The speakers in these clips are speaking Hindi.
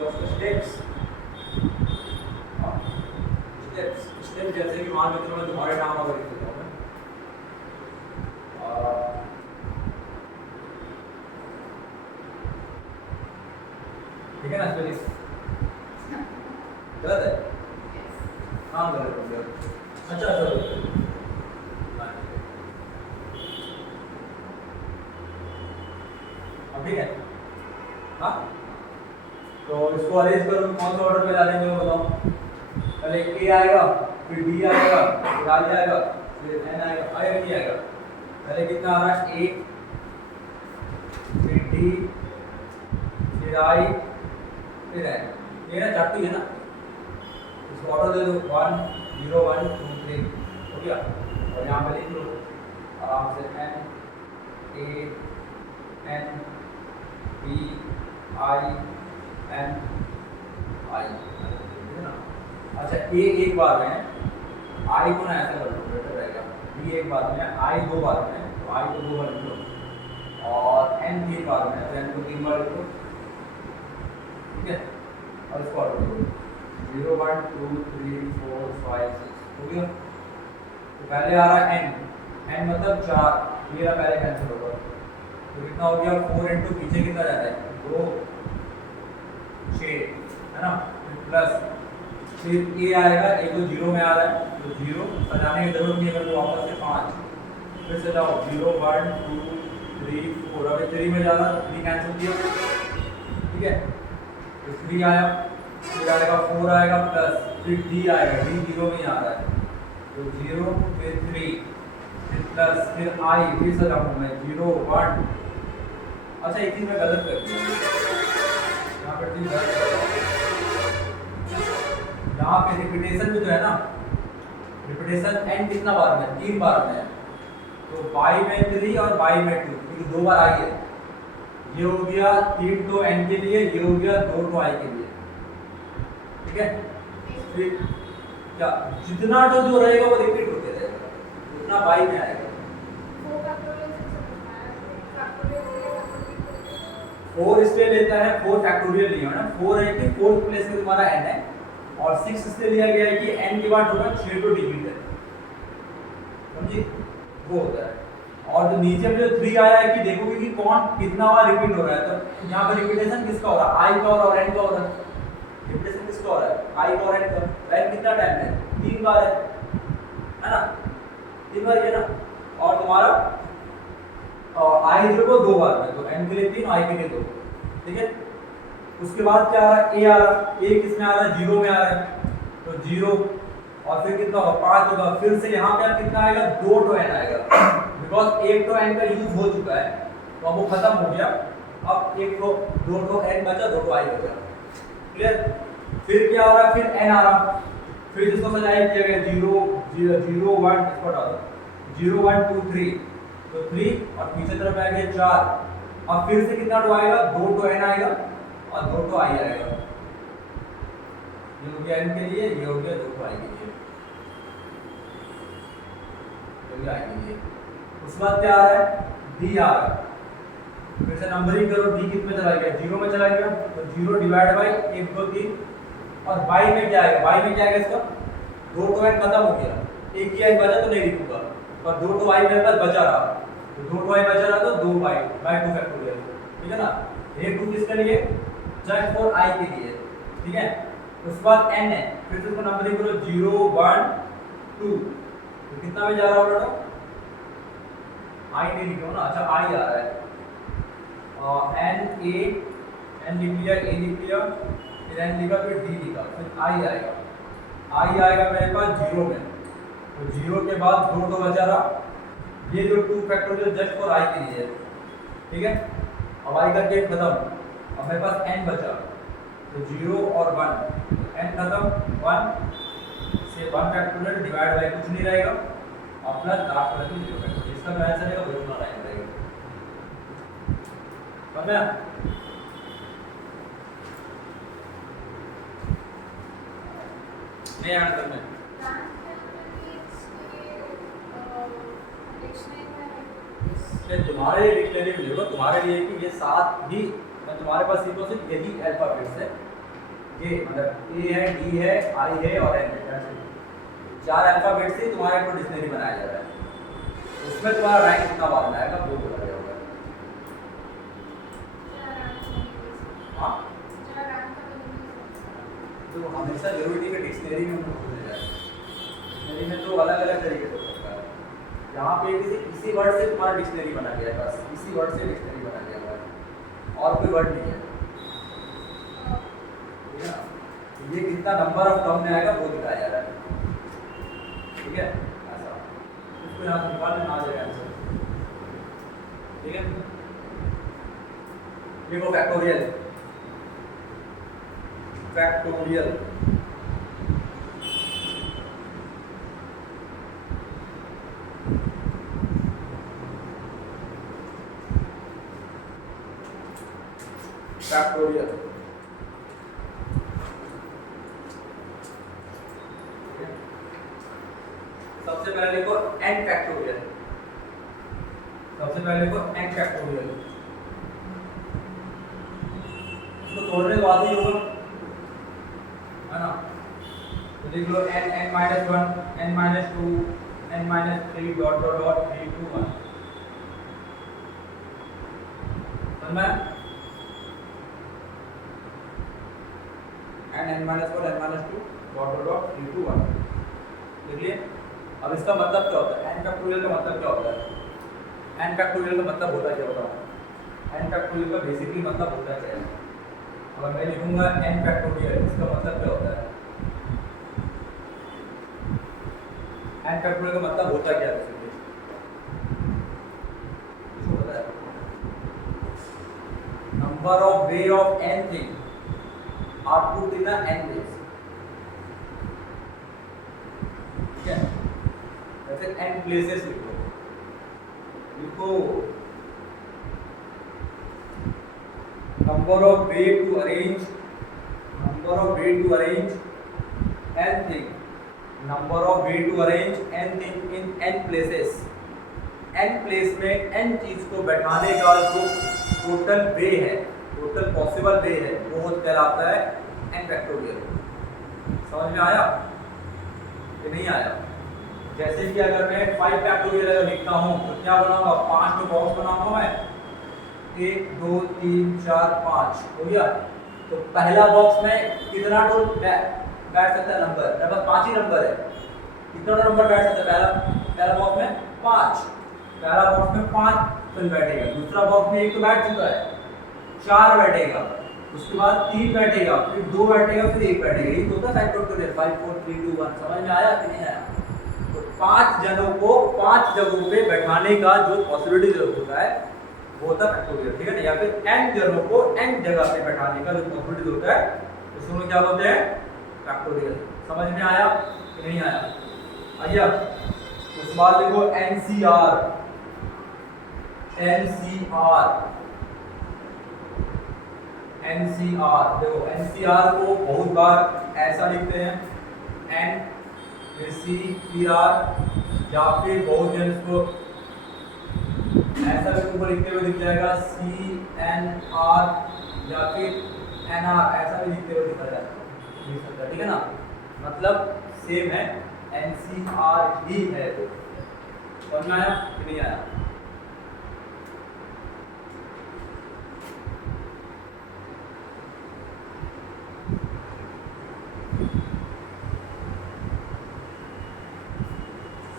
स्टेप्स स्टेप जैसे कि मान लो मैं तुम्हारे नाम अगर लिख देता हूँ ठीक है ना स्पेलिंग गलत है हाँ गलत है अच्छा चलो अब ठीक है हाँ तो इसको अरेंज करो कौन सा ऑर्डर में डालेंगे वो बताओ पहले ए आएगा फिर डी आएगा फिर आई आएगा फिर एन आएगा आई नहीं आएगा पहले कितना आ रहा है ए फिर डी फिर आई फिर एन ये ना चार्टिंग है ना इसको ऑर्डर दे दो 1 0 1 2 3 हो गया और यहाँ पे लिख लो आराम से N A N B I N I ठीक है ना अच्छा ए एक बार में आई को ना ऐसा कर लो बेटर रहेगा बी एक बार में आई दो बार में तो आई को दो बार लिख लो और एन तीन बार में तो एन को तीन बार लिख लो ठीक है और इसको ऑर्डर करो 0 1 2 3 4 5 6 हो गया तो पहले आ रहा है एन एन मतलब 4 मेरा पहले कैंसिल होगा तो कितना हो गया 4 इंटू पीछे कितना जाता है 2 6 है ना प्लस फिर ए आएगा ए तो 0 में आ रहा है तो 0 सजाने की जरूरत नहीं है तो वापस से 5 फिर से जाओ 0 1 2 3 4 अभी 3 में जा रहा 3 कैंसिल किया ठीक है तो 3 आया फिर आएगा 4 आएगा प्लस फिर डी आएगा डी 0 में ही आ रहा है तो 0 फिर 3 फिर प्लस फिर आई फिर से जाऊँ मैं 0 1 अच्छा एक चीज मैं गलत कर दिया यहाँ पर चीज गलत कर यहाँ पे रिपीटेशन में जो है ना रिपीटेशन एन कितना बार में 3 बार में है तो बाई में 3 और बाई में 2 क्योंकि 2 बार आई है ये हो गया 3 तो एन के लिए ये हो गया 2 तो आई के लिए ठीक है फिर क्या जितना तो जो रहेगा वो रिपीट होते रहेगा उतना बाई में आएगा 4 इसलिए लेता है 4 फैक्टोरियल लिया है ना 4 है कि 4th प्लेस में तुम्हारा n है और 6 इसलिए लिया गया है कि n के बाद होगा 6 तो डिजिट है समझिए वो होता है और जो नीचे में जो 3 आया है कि देखोगे कि कौन कितना बार रिपीट हो रहा है तो यहाँ पर रिपीटेशन किसका हो रहा है i का और n का हो रहा है रिपीटेशन किसका हो रहा है i का और n का n कितना टाइम है 3 बार है ना 3 बार है ना और तुम्हारा और आई जो वो 2 बार में तो n के लिए 3 आई के लिए 2 ठीक है उसके बाद क्या आ रहा है ए आ रहा है ए किसमें आ रहा है 0 में आ रहा है तो 0 और फिर कितना होगा 5 होगा फिर से यहाँ पे कितना आएगा 2 तो n आएगा बिकॉज 1 तो n का यूज हो चुका है तो अब वो खत्म हो गया अब 1 तो 2 तो n बचा 2 तो आई बचा क्लियर फिर क्या आ रहा है फिर n आ रहा फिर जिसको सजाया किया गया 0 0 0 1 इसको डालो 0 1 2 3 तो 3 और पीछे तरफ आएगा 4 अब फिर से कितना तो आएगा 2 तो n आएगा और 2 तो आई आएगा ये हो गया n के लिए ये हो गया 2 तो आई के लिए ये आई के लिए उसके बाद क्या आ रहा है d आ रहा है फिर से नंबरिंग करो d कितने चला गया 0 में चला गया तो 0 डिवाइड बाय 1 2 3 और बाई में क्या आएगा बाई में क्या आएगा इसका 2 तो n खत्म हो गया एक ही n बचा तो नहीं लिखूंगा और 2 तो आई मेरे पास बचा रहा तो 2 तो आई बचा रहा तो 2 बाई 2 फैक्टोरियल ठीक है ना ये 2 किसके लिए जस्ट फॉर आई के लिए ठीक है उसके बाद n है फिर से इसको नंबरिंग करो 0 1 2 तो कितना में जा रहा होगा आई नहीं लिखो ना अच्छा आई आ रहा है n a n लिख लिया a लिख लिया फिर n लिखा फिर d लिखा फिर आई आएगा मेरे पास 0 में तो 0 के बाद 2 तो बचा रहा ये जो 2 फैक्टोरियल जस्ट फॉर आई के लिए है ठीक है अब आई का केस खत्म अब मेरे पास n बचा तो 0 और 1 तो n खत्म 1 से 1 फैक्टोरियल डिवाइड बाय कुछ नहीं रहेगा और प्लस लास्ट वाला 0 फैक्टोरियल इसका जो आंसर रहेगा वो इतना लाइन रहेगा समझा नहीं आंसर में तुम्हारे डिक्शनरी में देखो तुम्हारे लिए कि ये 7 भी तुम्हारे पास सिर्फ यही अल्फाबेट्स है ये मतलब ए है, डी है, आई है और एन है। 4 अल्फाबेट से तुम्हारा एक डिक्शनरी बनाया जा रहा है। उसमें तुम्हारा रैंक कितना बाद में आएगा वो बोला जाएगा। हाँ तो हमेशा जरूरी नहीं कि डिक्शनरी में उनको बोला जाए। डिक्शनरी में तो अलग अलग तरीके से हो सकता है। यहाँ पे इसी वर्ड से तुम्हारा डिक्शनरी बना गया है, बस इसी वर्ड से डिक्शनरी बना गया है और कोई वर्ड नहीं है। ठीक है ना? ये कितना नंबर ऑफ टर्म में आएगा वो दिखाया जा रहा है। ठीक है, ऐसा इसको यहाँ से निकाल लेना आ जाएगा आंसर। ठीक है, देखो फैक्टोरियल फैक्टोरियल फैक्टोरियल सबसे पहले लिखो n फैक्टोरियल। सबसे पहले लिखो n फैक्टोरियल। इसको तोड़ने के बाद ही होगा, है ना? तो लिख लो n n -1 n -2 n -3 dot dot dot 3 2 1। समझ में? n n -4 n -2 dot dot dot 3 2 1 लिख लिए। अब इसका मतलब क्या होता है? n फैक्टोरियल का मतलब क्या होता है? n फैक्टोरियल का मतलब होता क्या होता है? n फैक्टोरियल का बेसिकली मतलब होता क्या है? अगर मैं लिखूंगा n फैक्टोरियल, इसका मतलब क्या होता है? n फैक्टोरियल का मतलब होता क्या है बेसिकली? इसको पता है? Number of way of n thing are put in n ways। ठीक है, जैसे n प्लेसेस लिखो number of way to arrange n thing, number of way to arrange n thing in n places। n place में n चीज को बैठाने का जो टोटल वे है, टोटल पॉसिबल वे है, वो कहलाता है n फैक्टोरियल। समझ में आया कि नहीं आया? जैसे कि अगर मैं 5 फैक्टोरियल अगर लिखता हूँ तो क्या बनाऊंगा? 5 तो बॉक्स बनाऊंगा मैं, 1 2 3 4 5 हो गया। तो पहला बॉक्स में कितना टोल बैठ सकता है नंबर? मेरे पास 5 ही नंबर है, कितना नंबर बैठ सकता है? पहला बॉक्स में 5, पहला बॉक्स में 5 फिर बैठेगा। दूसरा बॉक्स में 1 तो बैठ चुका है, 4 बैठेगा, उसके बाद 3 बैठेगा, फिर 2 बैठेगा, फिर 1 बैठेगा। ये होता है फैक्टोरियल 5 4 3 2 1। समझ में आया कि नहीं आया? तो 5 जनों को 5 जगहों पे बैठाने का जो पॉसिबिलिटी होता है वो होता है फैक्टोरियल। ठीक है ना? या फिर n जनों को n जगह पे बैठाने का जो पॉसिबिलिटी होता है उसको क्या बोलते हैं? फैक्टोरियल। समझ में आया कि नहीं आया? आइए उस बाद देखो NCR। देखो NCR को बहुत बार ऐसा लिखते हैं n फिर C फिर R, या फिर बहुत जन इसको ऐसा भी ऊपर लिखते हुए दिख जाएगा CNR, या फिर NR ऐसा भी लिखते हुए दिखा जाता है। ठीक है ना? मतलब सेम है, NCR ही है। तो समझ में आया कि नहीं आया?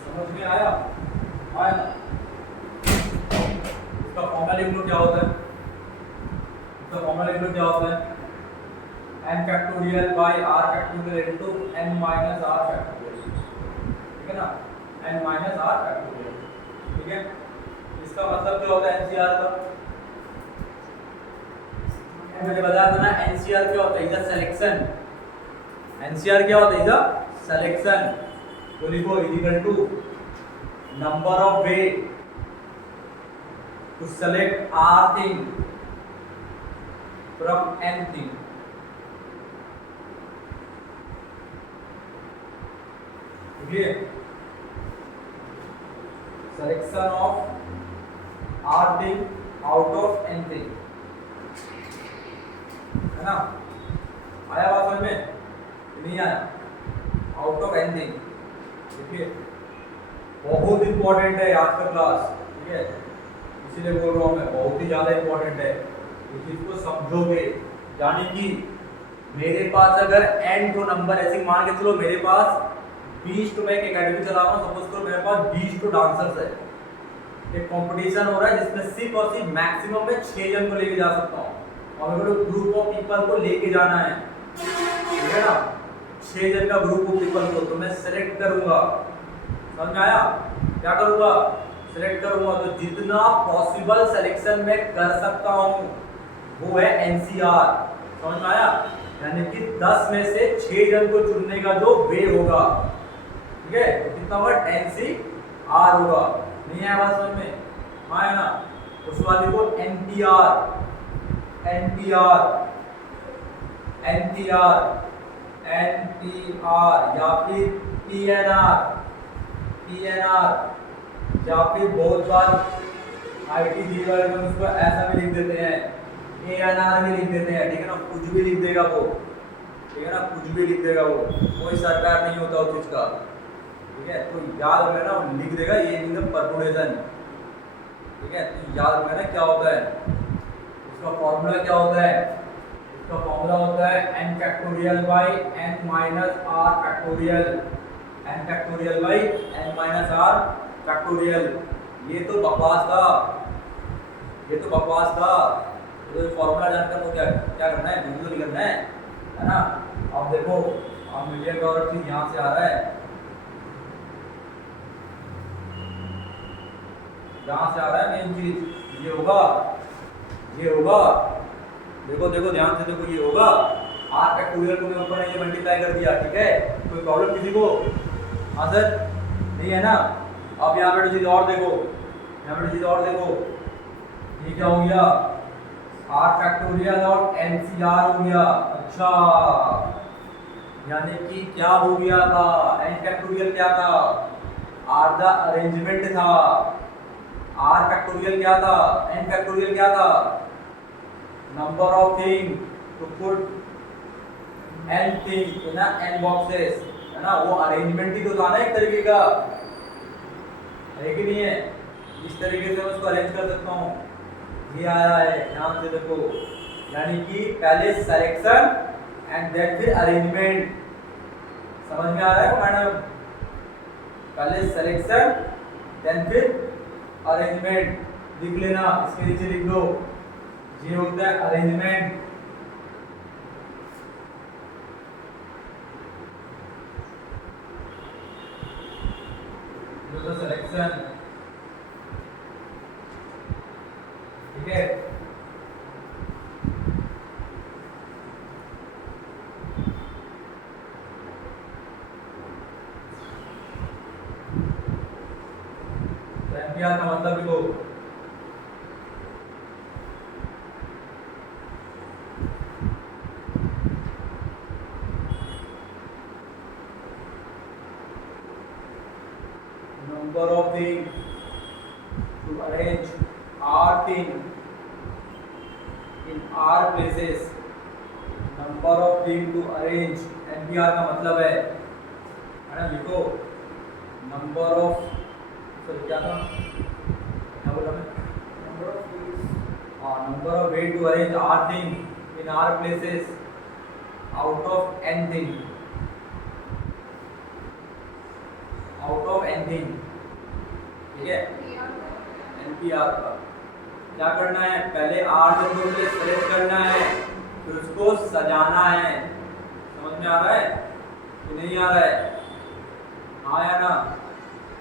समझ में आया? आया ना? इसका फॉर्मूला लिख लो क्या होता है? इसका फॉर्मूला लिख लो क्या होता है? n factorial by r factorial into n minus r factorial. ठीक है ना? n minus r factorial. ठीक है, इसका मतलब क्या होता है NCR का? मैंने बताया था ना NCR क्या होता है? Is a selection. NCR क्या होता है? Is a selection. तो लिखो equal to number of way to select r thing from n thing. Clear? Selection of r thing out of n thing, है ना? आया बात समझ समझ में? नहीं आया? आउट ऑफ एनीथिंग, देखिए बहुत इंपॉर्टेंट है आज का क्लास, ठीक है, इसीलिए बोल रहा हूँ मैं, बहुत ही ज़्यादा इंपॉर्टेंट है। इस चीज़ को समझोगे, यानी कि मेरे पास अगर n तो नंबर ऐसे मान के चलो, मेरे पास 20 तो मैं एक एकेडमी चला रहा हूँ, सपोज करो मेरे पास 20 तो डांसर्स है, एक कंपटीशन हो रहा है जिसमें सिर्फ और सिर्फ मैक्सिमम में 6 जन को लेके जा सकता हूँ, और मेरे को ग्रुप ऑफ पीपल को लेके जाना है, ठीक है ना, 6 जन का ग्रुप ऑफ पीपल को, तो मैं सेलेक्ट करूंगा, समझ में आया? क्या करूंगा? सेलेक्ट करूंगा, तो जितना पॉसिबल सिलेक्शन मैं कर सकता हूँ वो है एनसीआर, समझ में आया? यानी कि 10 में से 6 जन को चुनने का जो वे होगा, ठीक है, तो कितना होगा? एनसीआर होगा। नहीं आया बात समझ में? आया ना? उसके बाद देखो एनटीआर, एनटीआर, एनटीआर, एनटीआर या फिर टीएनआर, टीएनआर, या फिर बहुत बार आईटी जी वाले में उसको ऐसा भी लिख देते हैं, एएनआर भी लिख देते हैं, ठीक है ना, कुछ भी लिख देगा वो, ठीक है ना, कुछ भी लिख देगा वो, कोई सरकार नहीं होता उस चीज का, ठीक है, तो याद रखना वो लिख देगा, ये मीन परमुटेशन, ठीक है, तो याद रखना क्या होता है, उसका फॉर्मूला क्या होता है, उसका फॉर्मूला होता है n factorial by n minus r factorial, n factorial by n minus r factorial. ये तो बकवास था, ये तो बकवास था, तो फॉर्मूला जानकर तो क्या क्या करना है, बिल्कुल नहीं करना है ना। अब देखो, अब मिलियन डॉलर चीज यहाँ से आ रहा है, यहाँ से आ रहा है मेन चीज, ये होगा, ये होगा, देखो देखो ध्यान से देखो, ये होगा r फैक्टोरियल को मैं ऊपर ने ये मल्टीप्लाई कर दिया, ठीक है, कोई प्रॉब्लम किसी को? हाँ सर, नहीं है ना? अब यहाँ पे चीज और देखो, यहाँ पे चीज और देखो, ये क्या हो गया? r फैक्टोरियल और NCR हो गया। अच्छा, यानी कि क्या हो गया था? n फैक्टोरियल क्या था? r द अरेंजमेंट था, r फैक्टोरियल क्या था? n फैक्टोरियल क्या था? Number of thing to put n thing in n boxes, है ना, वो अरेंजमेंट ही तो था ना एक तरीके का, है कि नहीं है? इस तरीके से मैं उसको अरेंज कर सकता हूँ, ये आया है, ध्यान से देखो, यानी कि पहले सिलेक्शन एंड देन फिर अरेंजमेंट, समझ में आ रहा है मैडम? पहले सिलेक्शन देन फिर अरेंजमेंट, लिख लेना, इसके नीचे लिख दो, ये होता है अरेंजमेंट, सिलेक्शन, ठीक है, एनपीआर का मतलब लिखो, number of things to arrange r thing in r places, number of things to arrange, NPR का मतलब है ना, लिखो नंबर ऑफ, सॉरी क्या था, क्या बोला मैं, नंबर ऑफ things, हाँ, number of way to arrange r thing in r places out of n thing, out of anything, ठीक है, एनपीआर का क्या करना है? पहले आर जन को सेलेक्ट करना है, फिर उसको सजाना है, समझ में आ रहा है कि नहीं आ रहा है? हाँ या ना?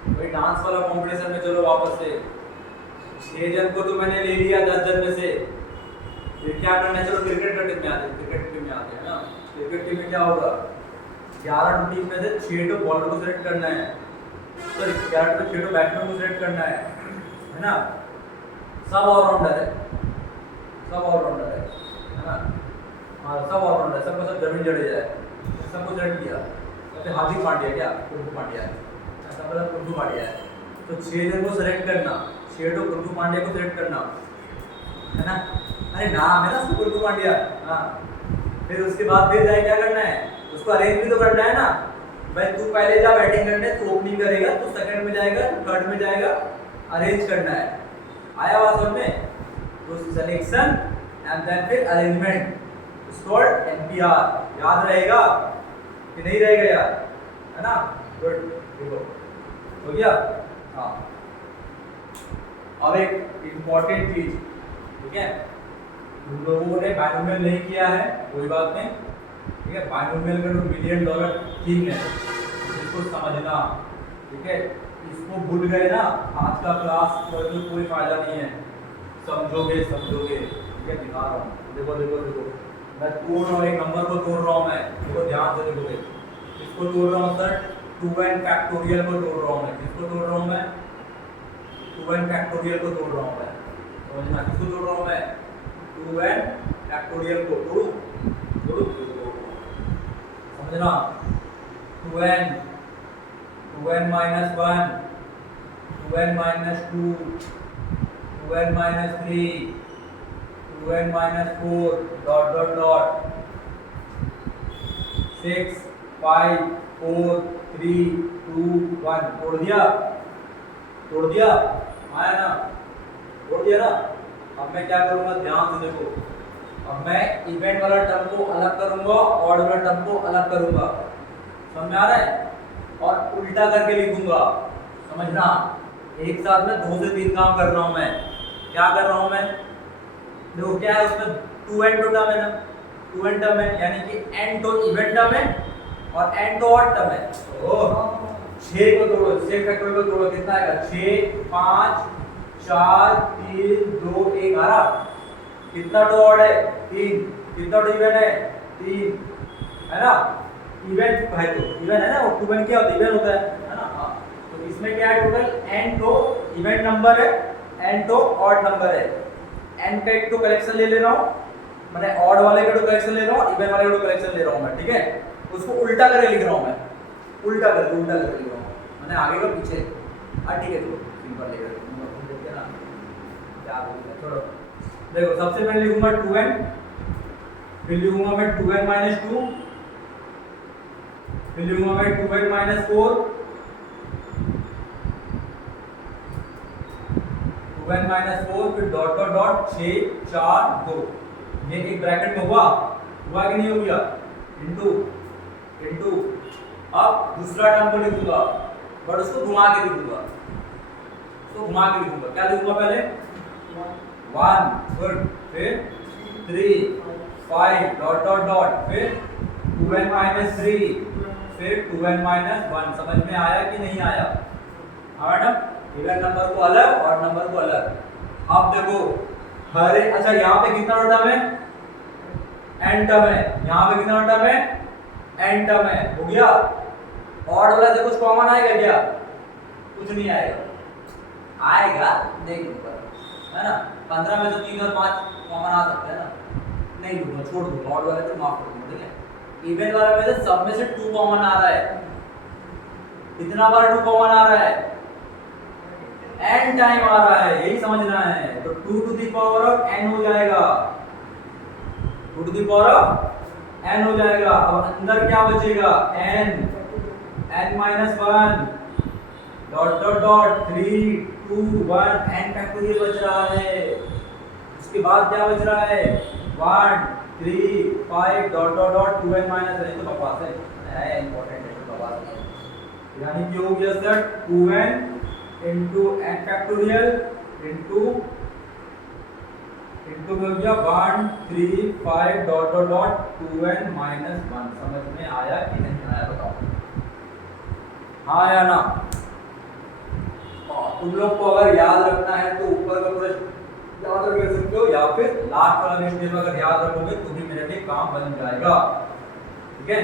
वही डांस वाला कॉम्पिटिशन में चलो वापस से, 6 जन को तो मैंने ले लिया 10 जन में से, फिर क्या करना है? चलो क्रिकेट का टीम में आते हैं, क्रिकेट टीम में आते हैं ना, क्रिकेट टीम में क्या होगा? 11 टीम में से 6 तो बॉलर को सेलेक्ट करना है, सॉरी 11 तो 6 तो बैट्समैन को सेलेक्ट करना है ना, सब ऑलराउंडर है, सब ऑलराउंडर है ना, हाँ सब ऑलराउंडर, सबको सब जमीन जडेजा है, सबको सेलेक्ट किया, जैसे हार्दिक पांड्या, क्या कुल्लू पांड्या है, ऐसा बोला कुल्लू पांड्या है, तो 6 जन को सेलेक्ट करना, 6 तो कुल्लू पांड्या को सेलेक्ट करना है ना, अरे नाम है ना कुल्लू पांड्या, हाँ, फिर उसके बाद फिर जाए क्या करना है, उसको अरेंज भी तो करना है ना भाई। तू पहले जा बैटिंग करने, तू ओपनिंग करेगा, तू सेकंड में जाएगा, तू थर्ड में जाएगा, अरेंज करना है। आया बात समझ में? तो सिलेक्शन एंड देन फिर अरेंजमेंट इज कॉल्ड एमपीआर। याद रहेगा कि नहीं रहेगा यार, है ना? गुड, देखो हो गया। हाँ, अब एक इम्पॉर्टेंट चीज, ठीक है, तुम लोगों ने बाइनोमियल नहीं किया है, कोई बात नहीं, ठीक है। बाइनोमियल का तो $1 मिलियन ठीक है, इसको समझना, ठीक है। इसको भूल गए ना, आज का क्लास तो कोई फायदा नहीं है। समझोगे समझोगे, ठीक है, दिखा रहा हूँ, देखो देखो देखो, मैं तोड़ रहा हूँ, एक नंबर को तोड़ रहा हूँ मैं, देखो ध्यान से देखोगे। इसको तोड़ रहा हूँ सर, 2n फैक्टोरियल को तोड़ रहा हूँ मैं। किसको तोड़ रहा हूँ मैं? 2n फैक्टोरियल को तोड़ रहा हूँ मैं, समझना। किसको तोड़ रहा हूँ मैं? 2n फैक्टोरियल को तोड़ू तोड़ू, समझना। 2n, 2n minus 1, 2n minus 2, 2n minus 3, 2n minus 4, dot dot dot, 6, 5, 4, 3, 2, 1। तोड़ दिया? तोड़ दिया? आया ना? तोड़ दिया ना? अब मैं क्या करूँगा, ध्यान से देखो। अब मैं इवेंट वाला टर्म को अलग करूँगा, ऑड वाला टर्म को अलग करूँगा, समझ में आ रहा है? और उल्टा करके लिखूंगा, समझना। एक साथ में 2 से 3 काम कर रहा हूँ मैं। क्या कर रहा हूँ मैं? देखो क्या है उसमें, 2n तो टर्म है ना, 2n टर्म है, यानी कि n तो इवेंट टर्म है और n तो ऑड टर्म है। ओह, 6 को तोड़ो, 6 फैक्टोरियल को तोड़ो, कितना आएगा? 6, 5, 4, 3, 2, 1 आ रहा। कितना तो ऑड है? 3। कितना तो इवेंट है? 3, है ना? इवेंट है तो इवेंट है ना, वो 2n क्या होता है? इवेंट होता है ना? हाँ, तो इसमें क्या है, टोटल n तो इवेंट नंबर है, n तो ऑड नंबर है। n का एक तो कलेक्शन ले रहा हूँ, मैंने ऑड वाले का तो कलेक्शन ले रहा हूँ, इवेंट वाले का तो कलेक्शन ले रहा हूँ मैं, ठीक है। उसको उल्टा करके लिख रहा हूँ मैं, उल्टा करके लिख रहा हूँ मैंने, आगे का पीछे। हाँ ठीक है, तो सिंपल लिख रहा हूँ, देखिए ना क्या बोलूँगा, छोड़ो। देखो सबसे पहले लिखूंगा 2n, फिर लिखूंगा मैं 2n minus 2, फिर लिखूंगा मैं 2n minus 4, 2n minus 4, फिर डॉट डॉट डॉट 6, 4, 2। ये एक ब्रैकेट में हुआ कि नहीं हो गया? Into into. अब दूसरा टर्म को लिखूंगा, बट उसको घुमा के लिखूंगा, उसको घुमा के लिखूंगा। क्या लिखूंगा पहले? 1, गुड, फिर 3, 5, डॉट डॉट डॉट, फिर 2n minus 3, फिर 2n minus 1। समझ में आया कि नहीं आया? मैडम, इवेंट नंबर को अलग और नंबर को अलग। अब देखो हर एक, अच्छा यहाँ पे कितना टर्म है? n टर्म है। यहाँ पे कितना टर्म है? n टर्म है। हो गया? ऑड वाला से कुछ कॉमन आएगा क्या? कुछ नहीं आएगा। आएगा देख ऊपर, है ना? 15 में से 3 और 5 कॉमन आ सकते हैं ना? नहीं लूंगा, छोड़ दूंगा, ऑड वाले को माफ कर दूंगा, ठीक है। इवेंट वाला में से सब में से 2 कॉमन आ रहा है। कितना बार 2 कॉमन आ रहा है? n टाइम आ रहा है, यही समझना है। तो 2 to the power of n हो जाएगा, 2 to the power of n हो जाएगा। अब अंदर क्या बचेगा? n minus 1, dot dot dot 3, 2, 1, n factorial बच रहा है। उसके बाद क्या बच रहा है? 1, 3, 5, dot dot dot 2n minus, नहीं तो बकवास है, इंपॉर्टेंट है, तो बकवास नहीं। यानी कि हो गया sir 2n into n factorial into हो गया 1, 3, 5, dot dot dot 2n minus 1। समझ में आया कि नहीं आया बताओ? हाँ या ना? तुम लोग को अगर याद रखना है तो ऊपर का प्रश्न याद रख सकते हो, या फिर लास्ट वाला स्टेप अगर याद रखोगे तो भी मेरे लिए काम बन जाएगा, ठीक है।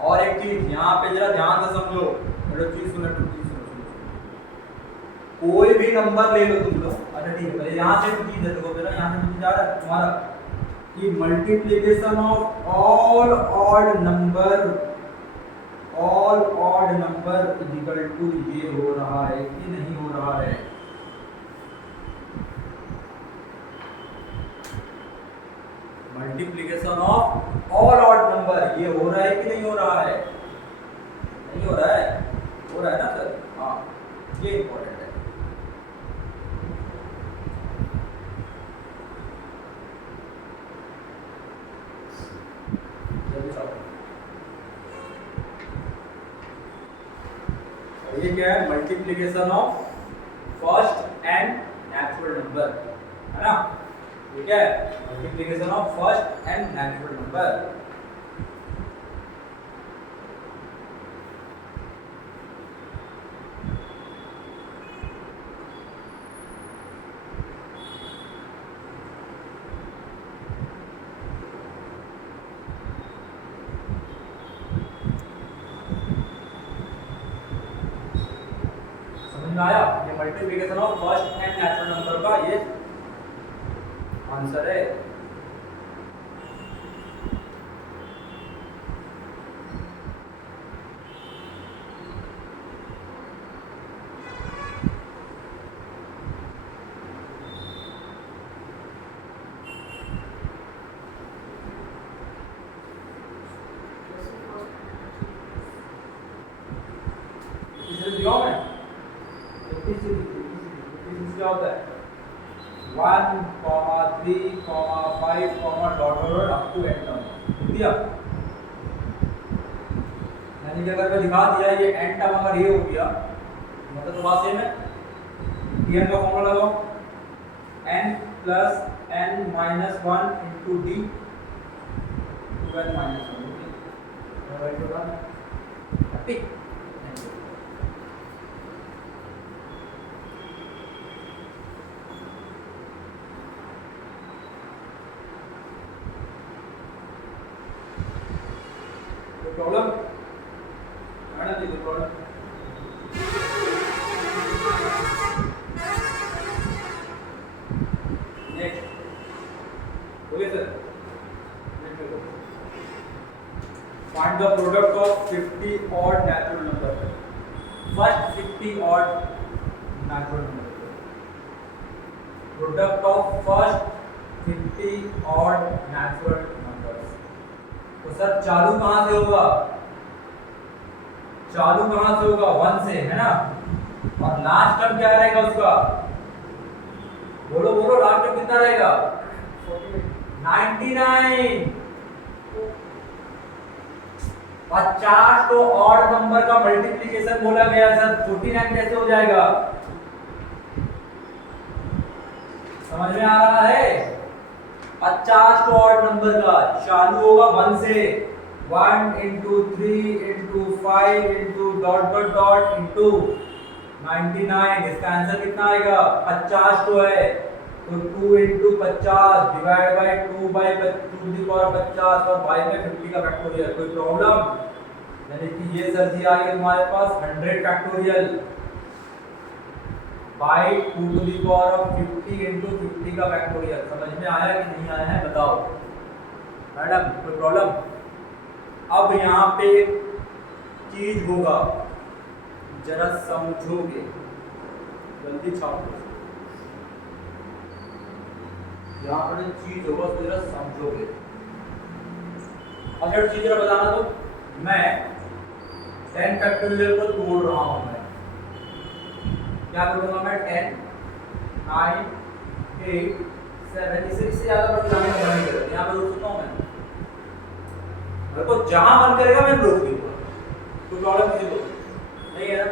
और एक चीज यहाँ पे जरा ध्यान से समझो, चीज सुनो, कोई भी नंबर ले लो तुम लोग, अच्छा ठीक है, पहले यहाँ से चीज है, देखो मेरा यहाँ से जा रहा है तुम्हारा कि multiplication of all odd all odd number equal to ये हो रहा है कि नहीं हो रहा है? Multiplication of all odd number ये हो रहा है कि नहीं हो रहा है? नहीं हो रहा है? हो रहा है ना सर? हाँ, ये इंपॉर्टेंट है। ये क्या है? Multiplication of first and natural number, है ना? ये क्या है? Multiplication of first and natural number. आया? ये multiplication of first and natural number का ये आंसर है। दिया मैं क्या होता है 1, 3, 5, dot dot up to end term दिया। यानी कि अगर मैं दिखा दिया ये एंड टर्म अगर ये हो गया मतलब तो बात सेम है। tn का फॉर्मूला लगाओ n plus n minus 1 into D 2n minus 1 ठीक। प्रॉब्लम मैडम जी प्रॉब्लम नेक्स्ट हो गया sir. Find the product of 50 odd natural number. First 50 odd natural number, product of first 50 odd natural numbers. तो सर चालू कहां से होगा? चालू कहां से होगा? 1 से, है ना? और लास्ट टर्म क्या रहेगा उसका? बोलो बोलो, लास्ट टर्म कितना रहेगा? 99। 50 तो ऑड नंबर का मल्टीप्लिकेशन बोला गया सर, 49 कैसे हो जाएगा? समझ में आ रहा है? 50 तो ऑड नंबर का चालू होगा 1 से, 1 into 3 into 5 into dot dot dot into 99। इसका आंसर कितना आएगा? 50 तो है तो 2 into 50 divide by 2 by 2 the power 50 और बाई में 50 का फैक्टोरियल। कोई प्रॉब्लम? यानी कि ये सर जी आ गया तुम्हारे पास 100 factorial by 2 to the power of 50 into 50 का फैक्टोरियल। समझ में आया कि नहीं आया है बताओ मैडम? कोई प्रॉब्लम? अब यहाँ पे एक चीज होगा, जरा समझोगे, जल्दी छापो। यहाँ पर एक चीज होगा उसको जरा समझोगे। अच्छा चीज जरा बताना दो। मैं 10 फैक्टोरियल को तोड़ रहा हूँ। मैं क्या करूँगा? मैं 10, 9, 8, 7 इससे ज्यादा बड़ी लाने का मन नहीं करेगा। यहाँ पे रोक सकता हूँ मैं? मेरे को जहां मन करेगा मैं रोक दूंगा। कोई प्रॉब्लम किसी को नहीं है ना?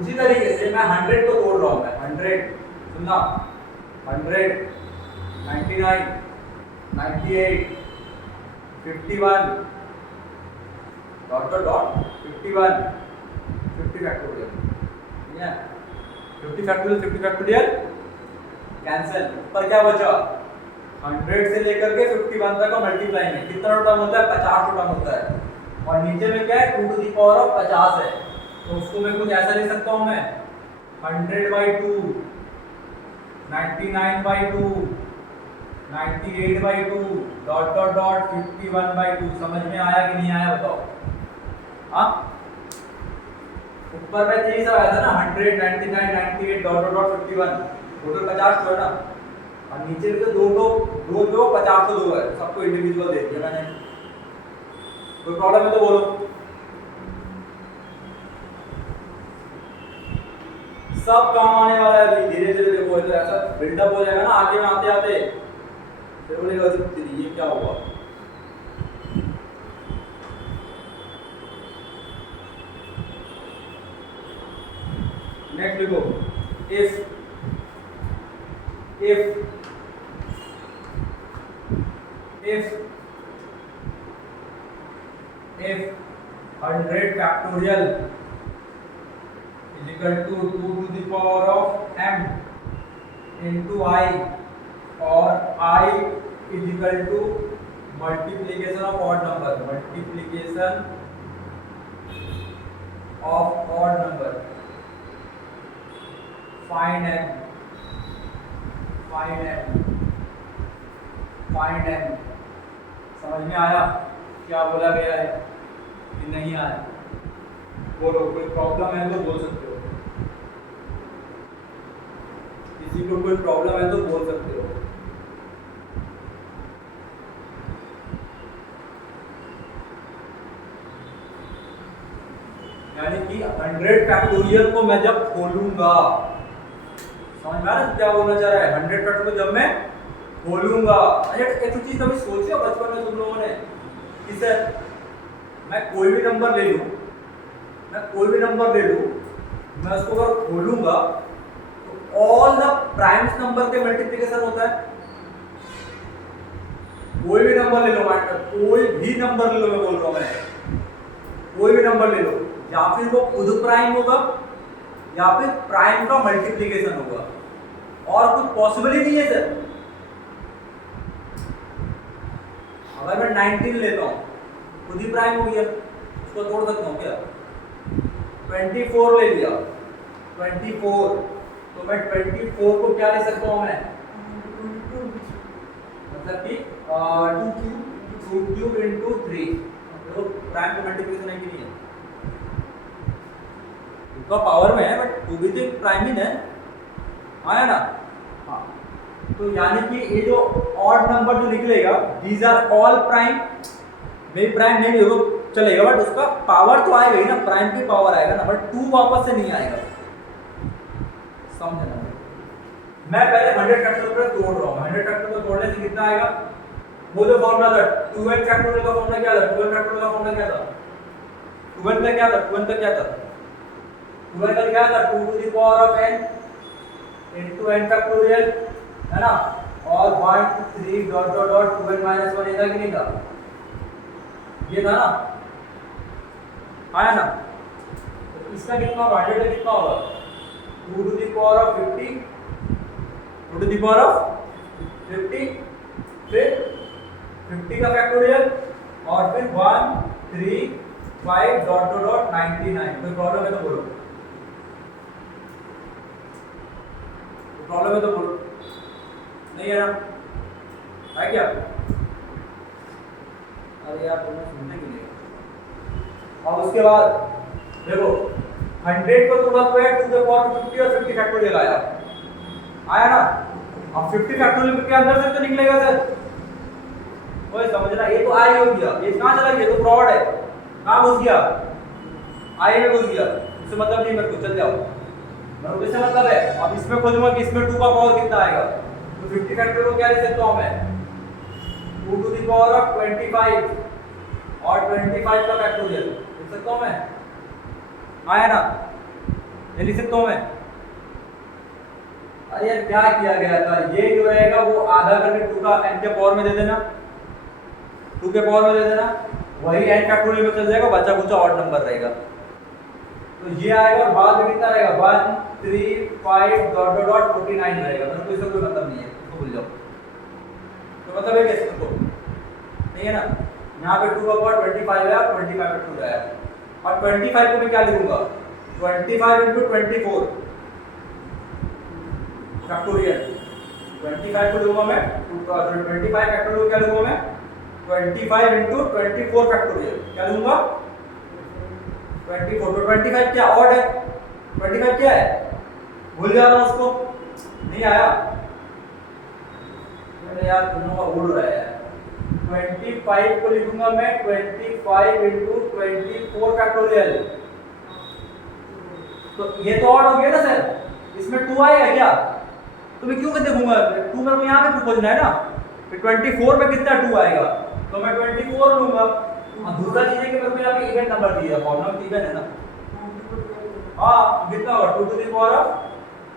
उसी तरीके से मैं 100 को तोड़ रहा हूँ। मैं 100 सुनना 100, 99, 98, 51 डॉट डॉट डॉट 51, 50 फैक्टोरियल। ठीक है? 50 फैक्टोरियल 50 फैक्टोरियल कैंसिल। ऊपर क्या बचा? 100 से लेकर के 51 तक का मल्टीप्लाई में कितना टर्म होता है? 50 टर्म होता है। और नीचे में क्या है? 2 टू दी पावर ऑफ 50 है। तो उसको मैं कुछ ऐसा लिख सकता हूँ मैं 100/2, 99/2, 98/2 डॉट डॉट डॉट 51/2। समझ में आया कि नहीं आया बताओ? हाँ ऊपर में 3 सब आया था ना 100 99 98 डॉट डॉट डॉट 51 टोटल 50 तो है ना और नीचे भी तो दो 50 तो दो है सबको इंडिविजुअल दे दिया मैंने कोई प्रॉब्लम है तो बोलो सब काम आने वाला है अभी धीरे धीरे देखो तो ऐसा बिल्डअप हो जाएगा ना आगे में आते आते फिर बोलेगा ये क्या हुआ नेक्स्ट लिखो if 100 factorial is equal to 2 to the power of m into I or I is equal to multiplication of odd number find m समझ में आया क्या बोला गया है कि नहीं आया बोलो कोई प्रॉब्लम है तो बोल सकते हो किसी को कोई प्रॉब्लम है तो बोल सकते हो यानी कि 100 फैक्टोरियल को मैं जब खोलूंगा समझ में आ रहा है क्या बोलना चाह रहा है 100 फैक्टोरियल को जब मैं खोलूंगा अरे एक चीज कभी सोची हो बचपन में तुम लोगों ने कि सर मैं कोई भी नंबर ले लूं मैं उसको अगर खोलूंगा तो ऑल द प्राइम्स नंबर के मल्टीप्लिकेशन होता है कोई भी नंबर ले लो मैं बोल रहा हूं मैं कोई भी नंबर ले लो या फिर वो खुद प्राइम होगा या फिर प्राइम का मल्टीप्लिकेशन होगा और कुछ पॉसिबल ही नहीं है सर अगर मैं 19 लेता हूँ खुद ही प्राइम हो गया उसको तोड़ सकता हूँ क्या 24 ले लिया 24 तो मैं 24 को क्या ले सकता हूँ मैं मतलब कि 2 क्यूब इंटू 3 देखो प्राइम का मल्टीप्लिकेशन है कि नहीं है उसका पावर में है बट वो भी तो प्राइम ही है आया ना हाँ तो यानी कि ये जो ऑड नंबर जो निकलेगा दीज आर ऑल प्राइम मेरी प्राइम नहीं होगा चलेगा बट उसका पावर तो आएगा ही ना प्राइम की पावर आएगा ना बट 2 वापस से नहीं आएगा समझना मैं पहले 100 फैक्टोरियल पर तोड़ रहा हूँ 100 फैक्टोरियल को तोड़ने से कितना आएगा वो जो फॉर्मूला था 2n फैक्टोरियल का फॉर्मूला क्या था 2n फैक्टोरियल का फॉर्मूला क्या था 2n का क्या था 2n का क्या था 2n का क्या था 2 to the power of n into n factorial है ना और 1 3 dot dot dot 2n minus 1 था कि नहीं था ये था ना आया ना तो इसका कितना होगा 100 का कितना होगा 2 to the power of 50 2 to the power of 50 फिर 50 का फैक्टोरियल और फिर 1 3 5 डॉट डॉट डॉट 99 कोई प्रॉब्लम है तो बोलो प्रॉब्लम है तो बोलो नहीं है ना है क्या अरे यार तुमने सुनने के लिए और उसके बाद देखो 100 को तोड़ा तो है 2 के पावर 50 और 50 फैक्टोरियल आया ना अब 50 फैक्टोरियल के अंदर से तो निकलेगा सर ओए समझना ये तो आई हो गया ये कहां चला गया तो फ्रॉड है कहां घुस गया आई में घुस गया इससे मतलब नहीं मेरे को चल जाओ मेरे को इससे मतलब है अब इसमें खोजूंगा कि इसमें 2 का पावर कितना आएगा तो 50 फैक्टोरियल को क्या लिख सकता हूं मैं 2 to the power of 25 और 25 का फैक्टोरियल लिख सकता हूं मैं आया ना ये लिख सकता हूं मैं अरे यार क्या किया गया था ये जो रहेगा वो आधा करके 2 का n के पावर में दे देना 2 के पावर में दे देना वही n फैक्टोरियल में चल जाएगा बचा कुछ ऑड नंबर रहेगा तो ये आएगा और बाद में कितना रहेगा 1 3 5 डॉट डॉट डॉट 49 रहेगा मतलब कोई इसका कोई मतलब नहीं है इसको भूल जाओ तो मतलब है कैसे तो नहीं है ना यहाँ पे 2 का पावर 25 है और 25 पे 2 आया और 25 को मैं क्या लिखूंगा 25 into 24 फैक्टोरियल 25 को लिखूंगा मैं 25 फैक्टोरियल क्या लिखूंगा मैं 25 into 24 फैक्टोरियल क्या लिखूंगा 24 तो 25 क्या ऑड है, 25 क्या है, भूल जा रहा हूँ उसको, नहीं आया अरे यार दोनों का उड़ रहा है यार। 25 को लिखूंगा मैं 25 इंटू 24 फैक्टोरियल, तो ये तो ऑड हो गया ना सर, इसमें 2 आएगा क्या, तो मैं क्यों देखूंगा 2 मेरे को यहाँ पे खोजना है ना, फिर 24 में कितना 2 आएगा, तो मैं 24 लूंगा। दूसरा चीज है कि मेरे को यहाँ पे इवन नंबर दिया, फॉर्मूला इवन है ना, हाँ कितना होगा 2 टू द पावर ऑफ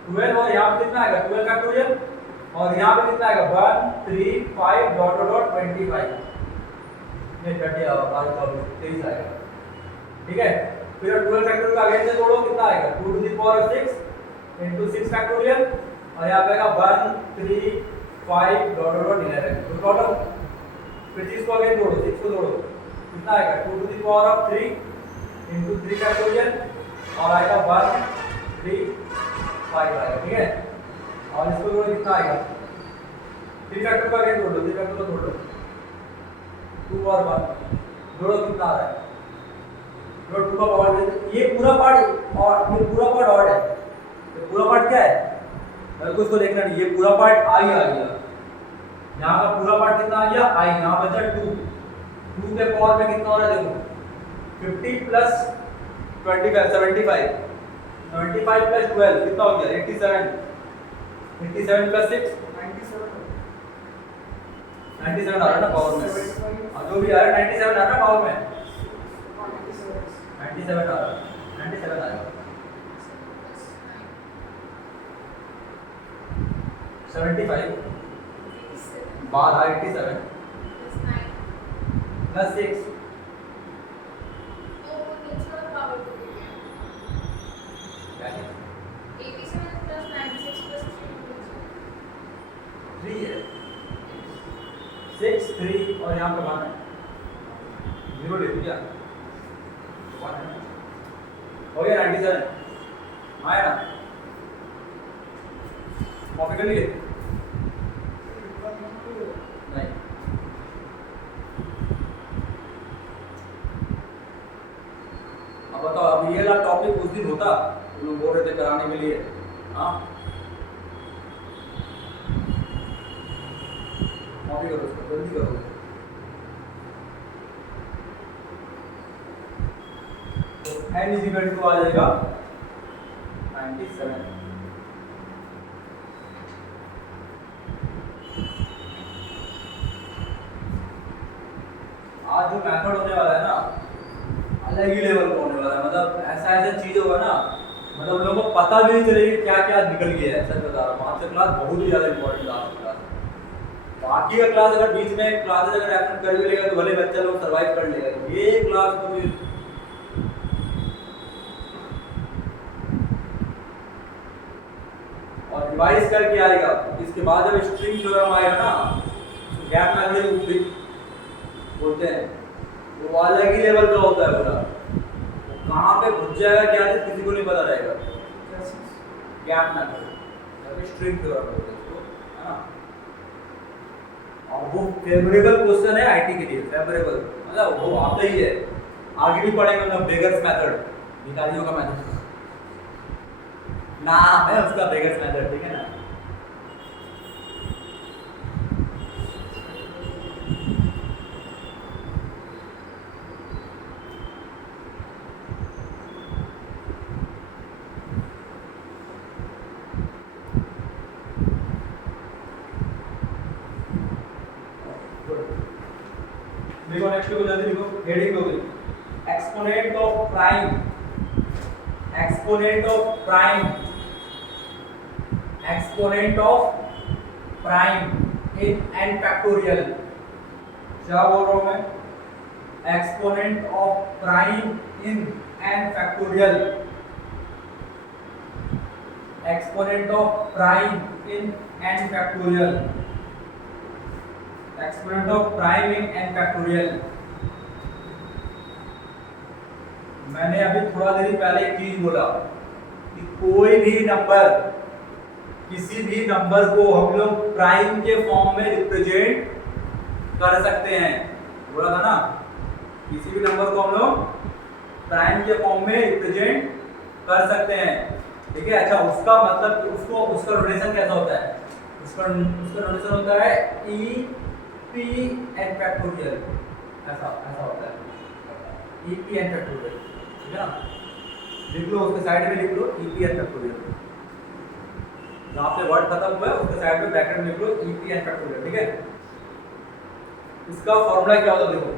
12, और यहाँ पे कितना आएगा 12 फैक्टोरियल, और यहाँ पे कितना आएगा 1 3 5 डॉट डॉट 25, ये 30 आएगा, ठीक है। फिर 12 फैक्टोरियल का अगेन से जोड़ो, कितना आएगा 2 to the power 6 into 6 factorial, और यहाँ पे आएगा 1 3 5 डॉट डॉट 11, तो टोटल फिर इसको अगेन जोड़ो, 6 को जोड़ो, कितना आएगा 2 to the power of 3 into 3 factorial, और आएगा 1 3 5 आएगा, ठीक है। और इसको जोड़ो कितना आएगा 3 फैक्टर का अगेन जोड़ो, 3 फैक्टर को जोड़ो 2 और 1 जोड़ो, कितना आ रहा है 2 का पावर, ये पूरा पार्ट और ये पूरा पार्ट ऑड है, ये पूरा पार्ट क्या है मेरे को इसको देखना नहीं, ये पूरा पार्ट आई आ गया, यहाँ का पूरा पार्ट कितना आ गया आई, यहाँ बचा 2 के पावर में कितना हो रहा है देखो 50 प्लस 25 75 प्लस 12 कितना हो गया 87 प्लस 6 97 आ रहा है ना पावर में, जो भी आ रहा है 97 आ रहा है पावर में, 97 आ रहा है, 97 आएगा 75 बार 87 प्लस 6 3 है 6 3 और यहाँ पे 1 है, 0 ले दिया 1 है, हो गया 97 आया ना, कॉपी कर लिए नहीं, अब बताओ अब ये वाला टॉपिक उस दिन होता तुम लोग बोल रहे थे कराने के लिए, हाँ कॉपी करो उसको जल्दी करो, तो n इज इक्वल टू आ जाएगा 97। आज जो मेथड होने वाला है ना अलग ही लेवल का होने वाला है, मतलब ऐसा ऐसा चीज होगा ना, मतलब लोगों को पता भी नहीं चलेगी क्या क्या निकल गया है, सच बता रहा हूँ। आज का क्लास बहुत ही ज्यादा इंपॉर्टेंट क्लास, बाकी का क्लास अगर बीच में क्लासेस अगर अटेंड कर भी लेगा तो भले बच्चा लोग सर्वाइव कर लेगा, ये क्लास तो फिर और रिवाइज करके आएगा, इसके बाद जब स्ट्रिंग थ्योरम आएगा ना गैप मेथड बोलते हैं, वो अलग ही लेवल का होता है पूरा, वो कहाँ पे घुस जाएगा क्या चीज किसी को नहीं पता रहेगा, गैप मेथड स्ट्रिंग थ्योरम बोलते हैं इसको, है ना। और वो फेवरेबल क्वेश्चन है आईटी के लिए, फेवरेबल मतलब वो आता ही है, आगे भी पढ़ेंगे हम बेगर्स मेथड, भिखारियों का मेथड नाम है उसका, बेगर्स मेथड, ठीक है ना। देखो नेक्स्ट को जल्दी लिखो, हेडिंग हो गई exponent of prime, exponent of prime, exponent of prime in n factorial, क्या बोल रहा हूं मैं, exponent of prime in n factorial, exponent of prime in n factorial, exponent of prime in n factorial. मैंने अभी थोड़ा देर पहले एक चीज बोला कि कोई भी नंबर, किसी भी नंबर को हम लोग प्राइम के फॉर्म में रिप्रेजेंट कर सकते हैं, बोला था ना, किसी भी नंबर को हम लोग प्राइम के फॉर्म में रिप्रेजेंट कर सकते हैं, ठीक है। अच्छा, उसका मतलब उसका नोटेशन कैसा होता है? उसका नोटेशन होता है ई पी एन फैक्टोरियल, ऐसा होता है, ई पी एन फैक्टोरियल, ठीक है ना। लिख लो, उसके साइड में लिख लो ई पी एन फैक्टोरियल, जहाँ पे वर्ड खत्म हुआ है उसके साइड में ब्रैकेट में लिख लो ई पी एन फैक्टोरियल, ठीक है। इसका फॉर्मूला क्या होता है? देखो,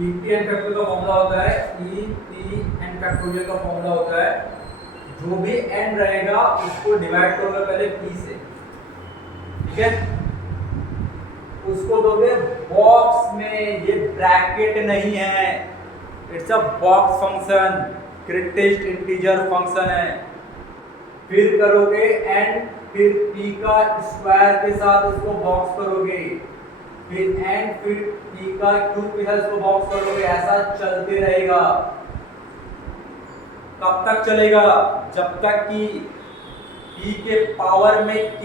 ई पी एन फैक्टोरियल का फॉर्मूला होता है, ई पी एन फैक्टोरियल का फॉर्मूला होता है, जो भी n रहेगा उसको डिवाइड करोगे पहले p से, ठीक है। उसको दोगे बॉक्स में, ये ब्रैकेट नहीं है, it's a box function, greatest integer function है। फिर करोगे n, फिर p का स्क्वायर के साथ उसको बॉक्स करोगे, फिर n, फिर p का क्यूब के साथ उसको बॉक्स करोगे, ऐसा चलते रहेगा। कब तक चलेगा? जब तक कि p के पावर में k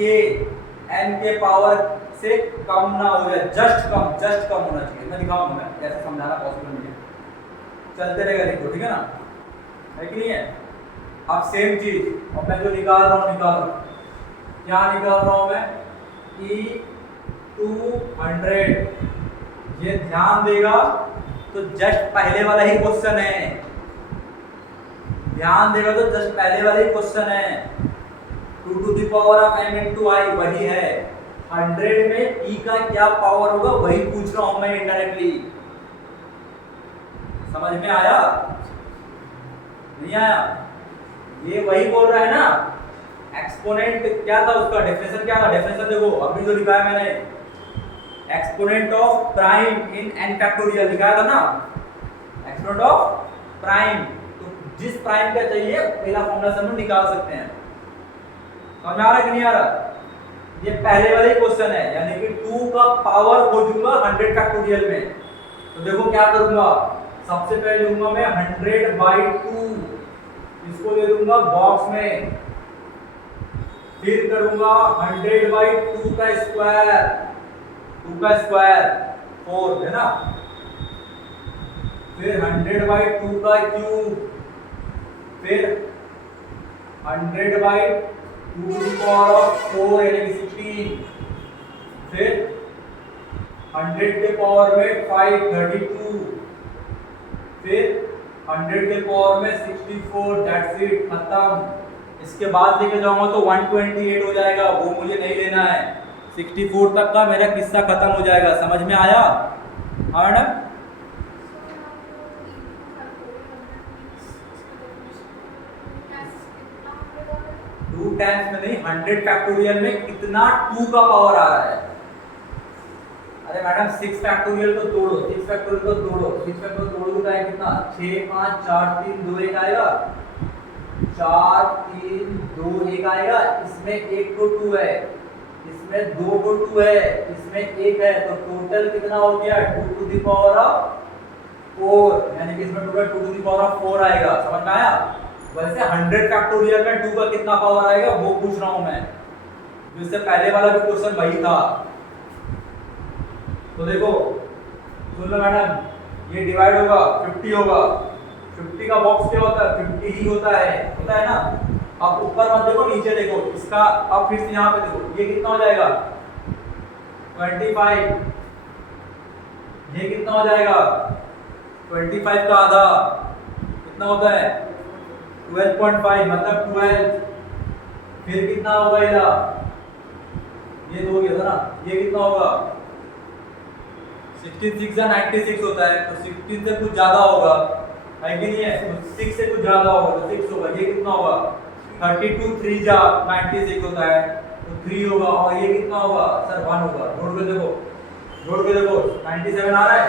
n के पावर से कम ना हो जाए, जस्ट कम होना चाहिए। मैं दिखाऊंगा, मैं कैसे समझाना पॉसिबल नहीं है, चलते रहेगा, देखो, ठीक है ना, है कि नहीं है। अब सेम चीज, और मैं जो निकाल रहा हूँ, क्या निकाल रहा हूँ मैं? E200, ये ध्यान देगा तो जस्ट पहले वाला ही क्वेश्चन है, ध्यान देगा तो जस्ट पहले वाले क्वेश्चन है, 2 to the power of m into i वही है। 100 में p का क्या पावर होगा वही पूछ रहा हूं मैं इनडायरेक्टली। समझ में आया? नहीं आया? ये वही बोल रहा है ना। एक्सपोनेंट क्या था उसका डेफिनेशन? क्या था डेफिनेशन? देखो अभी जो लिखा है मैंने, exponent of prime in n factorial लिखा था ना, एक्सपोनेंट ऑफ प्राइम। जिस प्राइम का चाहिए पहला फॉर्मूला से हम निकाल सकते हैं। समझ में आ रहा है कि नहीं आ रहा? ये पहले वाले क्वेश्चन है, यानी कि 2 का पावर खोजूंगा 100 फैक्टोरियल में, तो देखो क्या करूंगा, सबसे पहले लूंगा मैं 100/2, इसको ले लूंगा बॉक्स में, फिर करूंगा 100/2 का स्क्वायर, 2 का स्क्वायर 4 है ना, फिर 100/2 का क्यूब, फिर 100/2 to the power of 4 यानी कि 16, फिर 100 के पावर में 5 32, फिर 100 के पावर में 64, दैट्स इट, खत्म। इसके बाद लेके जाऊंगा तो 128 हो जाएगा, वो मुझे नहीं लेना है, 64 तक का मेरा किस्सा खत्म हो जाएगा। समझ में आया? हाँ मैडम? 2 टाइम्स में नहीं, 100 फैक्टोरियल में कितना 2 का पावर आ रहा है? अरे मैडम 6 फैक्टोरियल को तोड़ो, 6 फैक्टोरियल को तोड़ो, 6 फैक्टोरियल तोड़ो तो आएगा कितना? 6 5 4 3 2 1 आएगा, 4 3 2 1 आएगा, इसमें 1 को 2 है, इसमें 2 को 2 है, इसमें 1 है, तो टोटल कितना हो गया? 2 to the power of 4, यानी कि इसमें total 2 to the power of 4 आएगा। समझ में आया? वैसे 100 फैक्टोरियल में 2 का कितना पावर आएगा वो पूछ रहा हूं मैं, जिससे पहले वाला भी क्वेश्चन वही था। तो देखो सुन लो मैडम, ये डिवाइड होगा 50 होगा, 50 का बॉक्स क्या होता है? 50 ही होता है ना। अब ऊपर मत देखो, नीचे देखो इसका, अब फिर से यहाँ पे देखो, ये कितना हो जाएगा? 25, ये कितना हो जाएगा? 25 का आधा कितना होता है? 12.5, मतलब 12, फिर कितना होगा ये 2 गया था ना, ये कितना होगा? 16 6 या 96 होता है, तो 16 से कुछ ज्यादा होगा, है कि नहीं है? तो 6 से कुछ ज्यादा होगा तो 6 होगा, ये कितना होगा? 32 3 जा 96 होता है, तो 3 होगा, और ये कितना होगा? सर 1 होगा। जोड़ के देखो, 97 आ रहा है,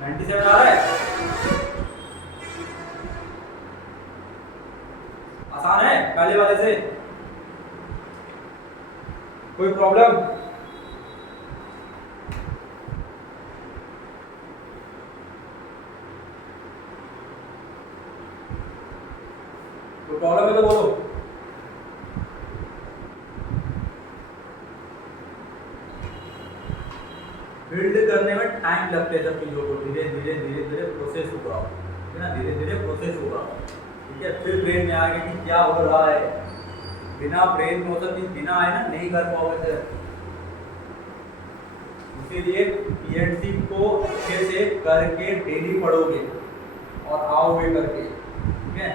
97 आ रहा है, आसान है पहले वाले से, कोई प्रॉब्लम? कोई प्रॉब्लम है तो बोलो। बिल्ड करने में टाइम लगता है सब चीज़ों को धीरे धीरे धीरे धीरे प्रोसेस होगा, ठीक है ना, धीरे धीरे प्रोसेस होगा, ठीक है। फिर ब्रेन में आ गया कि क्या हो रहा है, बिना ब्रेन में मतलब बिना आए ना नहीं कर पाओगे सर। इसीलिए पीएनसी को अच्छे से करके डेली पढ़ोगे और आओगे करके, ठीक है।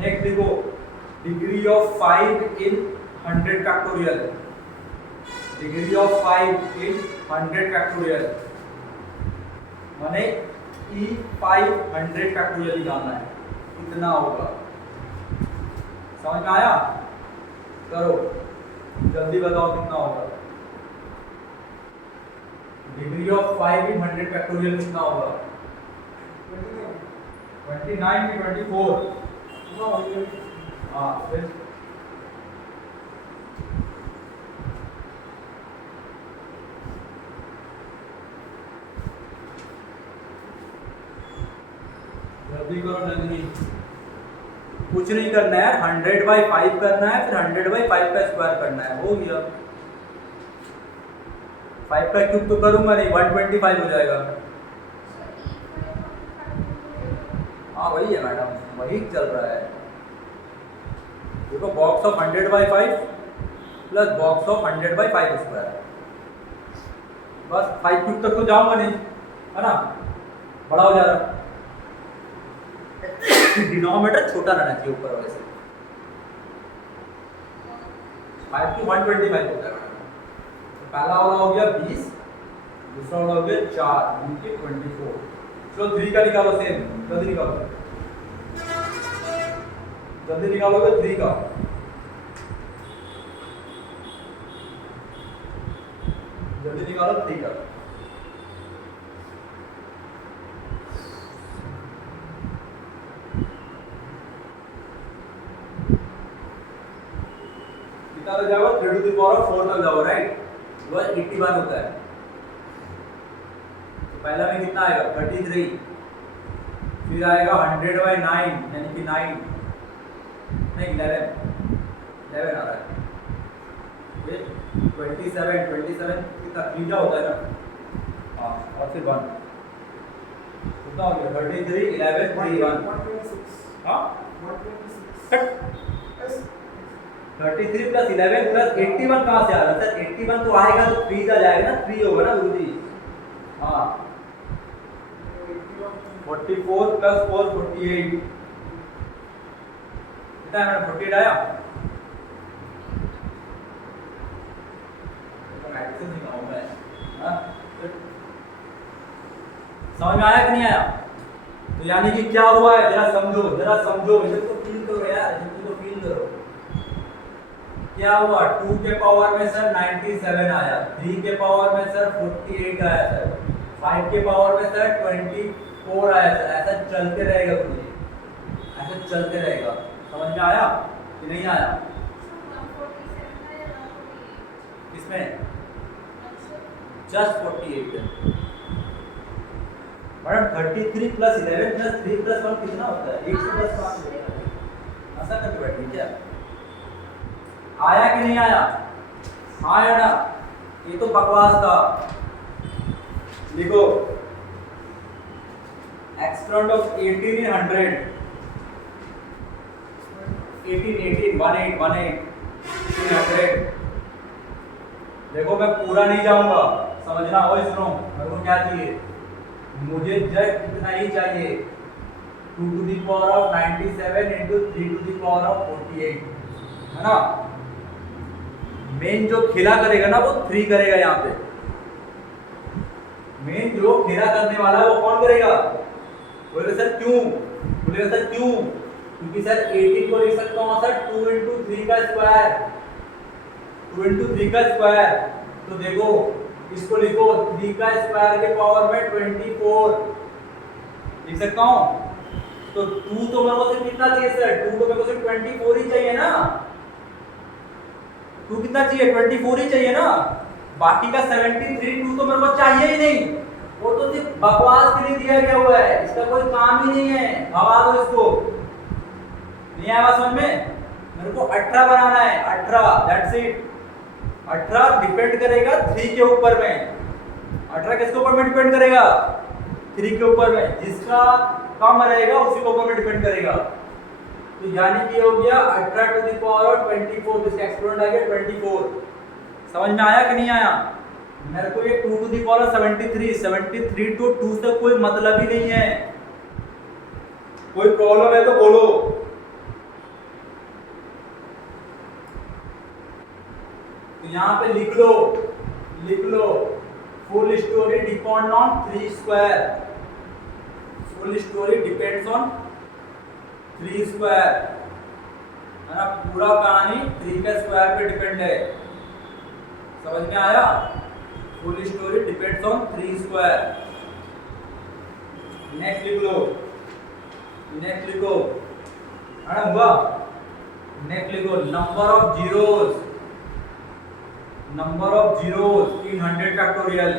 नेक्स्ट देखो, degree of 5 in 100 factorial, degree of 5 in 100 factorial माने E5 100 फैक्टोरियल निकालना है, कितना होगा, समझ में आया? करो जल्दी बताओ कितना होगा। डिग्री ऑफ 5 इन 100 फैक्टोरियल कितना होगा? 29 की 24। हाँ फिर जल्दी करो नंदिनी, कुछ नहीं करना है, 100/5 करना है, फिर 100/5 का स्क्वायर करना है, हो गया। 5 का क्यूब तो करूंगा नहीं, 125 हो जाएगा। हाँ वही है मैडम, वही चल रहा है। देखो box of 100/5 plus box of 100/5 square, बस 5 क्यूब तक तो जाऊंगा नहीं, है ना, बड़ा हो जा रहा। डिनोमिनेटर छोटा रहना चाहिए ऊपर वाले से। 5 की 125 होता है मैडम। तो पहला वाला हो गया 20, दूसरा वाला हो गया 4, 2 के 24। चलो 3 का निकालो, सेम जल्दी निकालो, जल्दी निकालोगे 3 का। जल्दी निकालो 3 का। कितना लग जाएगा? 3 टू द पावर ऑफ 4 लग जाओ, राइट, वो 81 होता है। तो पहला में कितना आएगा? 33, फिर आएगा 100/9 यानी कि 9 नहीं 11 आ रहा है, फिर 27 कितना त्रिज्या होता है ना, हाँ, और फिर 1 कितना हो गया? 33 11 3 1 हाँ 33 प्लस 11 प्लस 81 कहाँ से आ रहा है सर? 81 तो आएगा तो 3 आ जाएगा ना, 3 होगा ना गुरुजी। हाँ 44 प्लस 4 48 कितना है? 48 आया। समझ में आया कि नहीं आया? तो यानी कि क्या हुआ है, जरा समझो, इसे तो फील करो यार, इसे तो फील करो। क्या हुआ? 2 के पावर में सर 97 आया, 3 के पावर में सर 48 आया सर, 5 के पावर में सर 24 आया सर। ऐसा चलते रहेगा मुझे, ऐसा चलते रहेगा। समझ में आया कि नहीं आया? किसमें? Just 48 madam. 33 plus 11 plus 3 plus 1 कितना होता है? 1 से प्लस 5 होता है। ऐसा करके बैठिए क्या? आया कि नहीं आया? आया ना, ये तो बकवास था। लिखो एक्सपोनेंट ऑफ 18 इन 100, 18 इन 100। देखो मैं पूरा नहीं जाऊंगा, समझना हो, सुनो मेरे को क्या चाहिए, मुझे जस्ट इतना ही चाहिए, 2 to the power of 97 into 3 to the power of 48, है ना। मेन जो खेला करेगा ना वो 3 करेगा यहाँ पे। मेन जो खेला करने वाला है वो कौन करेगा? बोलेगा सर क्यों? बोलेगा सर क्यों? क्योंकि सर 18 को लिख सकता हूँ सर 2 इंटू 3 का स्क्वायर, 2 इंटू 3 का स्क्वायर। तो देखो इसको लिखो 3 का स्क्वायर के पावर में 24 लिख सकता हूँ। तो 2 तो मेरे को सिर्फ कितना चाहिए सर? 2 तो मेरे को सिर्फ 24 ही चाहिए ना। 2 कितना चाहिए? 24 ही चाहिए ना। बाकी का 73 2 तो मेरे को चाहिए ही नहीं, वो तो सिर्फ बकवास के लिए दिया गया हुआ है, इसका कोई काम ही नहीं है। हवा दो इसको। नहीं आया समझ में? मेरे को 18 बनाना है, 18 दैट्स इट। 18 डिपेंड करेगा 3 के ऊपर में, 18 किसके ऊपर में डिपेंड करेगा? 3 के ऊपर में। जिसका कम रहेगा उसी के ऊपर में डिपेंड करेगा। तो यानी कि हो गया 18 टू द पावर ऑफ 24, इसका एक्सपोनेंट आ गया 24। समझ में आया कि नहीं आया? मेरे को ये 2 टू द पावर 73 टू 2 से कोई मतलब ही नहीं है। कोई प्रॉब्लम है तो बोलो। तो यहाँ पे लिख लो full story depend on 3 square. Full story depends on 3 square, है ना? पूरा कहानी 3 के स्क्वायर पे डिपेंड है। समझ में आया? Full story depends on 3 square. Next लिखो, है ना? हुआ? नेक्स्ट लिखो number of zeros in 100 factorial.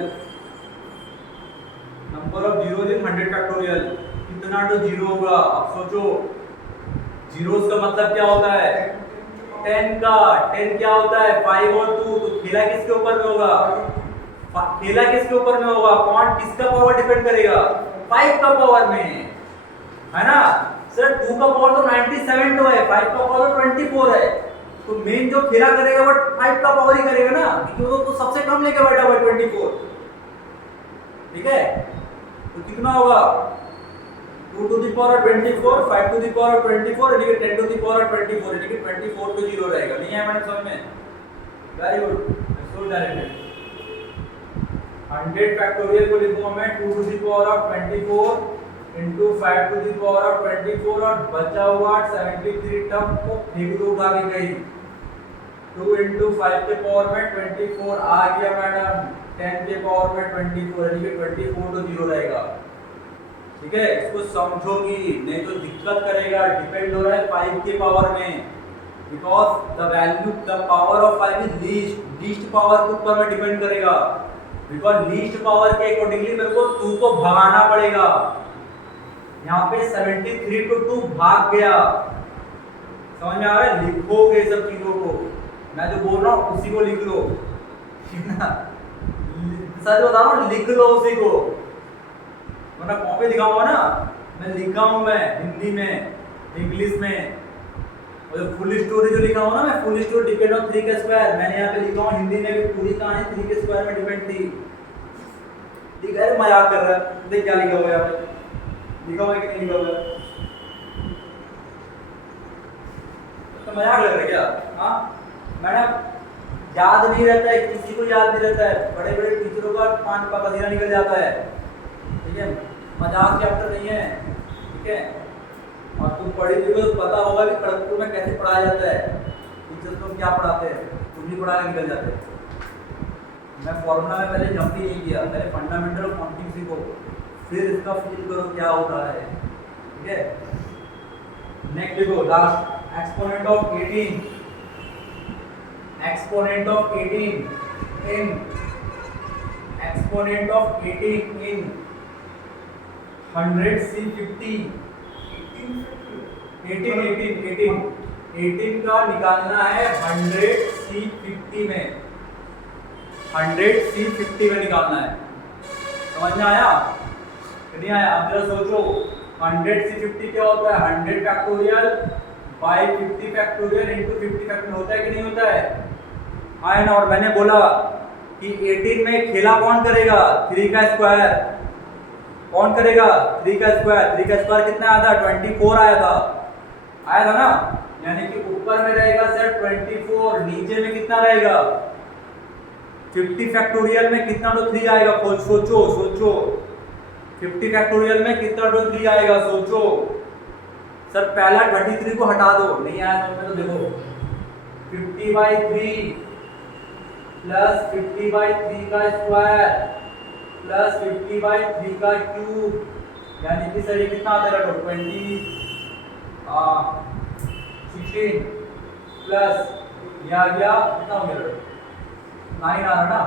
Number of zeros in 100 factorial. कितना तो जीरो होगा? अब सोचो, जीरोस का मतलब क्या होता है? 10 का। 10 क्या होता है? 5 और 2। तो खेला किसके ऊपर में होगा? खेला किसके ऊपर में होगा? पॉइंट किसका पावर डिपेंड करेगा? 5 का पावर में, है ना? सर 2 का पावर तो 97 तो है, 5 का पावर 24 है। तो मेन जो खेला करेगा वो 5 का पावर ही करेगा ना, क्योंकि वो तो सबसे कम लेके बैठा हुआ 24। ठीक है? तो कितना होगा? 2 to the power 24, 5 to the power 24, यानी कि 10 टू द पावर 24, यानी कि 24 पे 0 रहेगा। नहीं है मैंने समझ में? वेरी गुड, सो डायरेक्टेड। 100 फैक्टोरियल को लिखूंगा मैं 2 to the power 24 into 5 to the power of 24 और बचा हुआ 73 टर्म को फेंक दो उठा के कहीं। 2 into 5 के पावर में 24 आ गया मैडम, 10 के पावर में 24, यानी कि 24 तो 0 रहेगा। ठीक है? इसको समझोगी, नहीं तो दिक्कत करेगा। डिपेंड हो रहा है 5 के पावर में, because the power of 5 is least power के ऊपर में डिपेंड करेगा। बिकॉज लीस्ट पावर के अकॉर्डिंगली मेरे को 2 को भगाना पड़ेगा। यहाँ पे 73 टू 2 भाग गया। समझ में आ रहा है? लिखोगे सब चीजों को, मैं जो बोल रहा हूँ उसी को लिख लो। सच बता रहा हूँ, लिख लो उसी को, वरना कॉपी दिखाऊंगा ना, मैं लिखा हूँ मैं हिंदी में, इंग्लिश में। और फुल स्टोरी जो लिखा हूँ ना मैं, फुल स्टोरी डिपेंड ऑन 3 के स्क्वायर, मैंने यहाँ पे लिखा हूँ हिंदी में भी पूरी कहानी 3 के स्क्वायर में डिपेंड थी। ठीक है? मजाक कर रहा है, देख क्या लिखा हुआ है यहाँ पे, लिखा हुआ है कि नहीं लिखा हुआ है? तो मजाक लग रहा है क्या? हाँ मैडम, याद नहीं रहता है, किसी को याद नहीं रहता है। बड़े बड़े टीचरों का 5 का पसीना निकल जाता है। ठीक है? मजाक चैप्टर नहीं है। ठीक है? और तुम पढ़ी लिखी तो पता होगा कि खड़गपुर में कैसे पढ़ाया जाता है, टीचर्स लोग क्या पढ़ाते हैं, तुम भी पढ़ा के निकल जाते हैं। मैं फॉर्मूला में पहले जंप ही नहीं किया, पहले फंडामेंटल ऑफ काउंटिंग सीखो, फिर इसका फील करो क्या होता है। ठीक है? नेक्स्ट देखो, last exponent of 18 in 100C50। 18 का निकालना है 100C50 में, 100C50 में निकालना है। समझ में आया? नहीं आया? अब जरा सोचो, 100C50 क्या होता है? 100 factorial by 50 factorial into 50 factorial होता है कि नहीं होता है? आया ना? और मैंने बोला कि 18 में खेला कौन करेगा? 3 का स्क्वायर। कौन करेगा? 3 का स्क्वायर। 3 का स्क्वायर कितना आया था? 24 आया था ना? यानी कि ऊपर में रहेगा सर 24, नीचे में कितना रहेगा? 50 फैक्टोरियल में कितना तो 3 आएगा? सोचो 50 फैक्टोरियल में कितना तो 3 आएगा? सोचो सर। पहला 33 को हटा दो, नहीं आया समझ में तो देखो, 50/3 प्लस 50/3 का स्क्वायर प्लस 50/3 का क्यूब, यानी कि सर ये कितना आता है? 16 प्लस ये आ गया कितना हो गया? 9 आ रहा ना,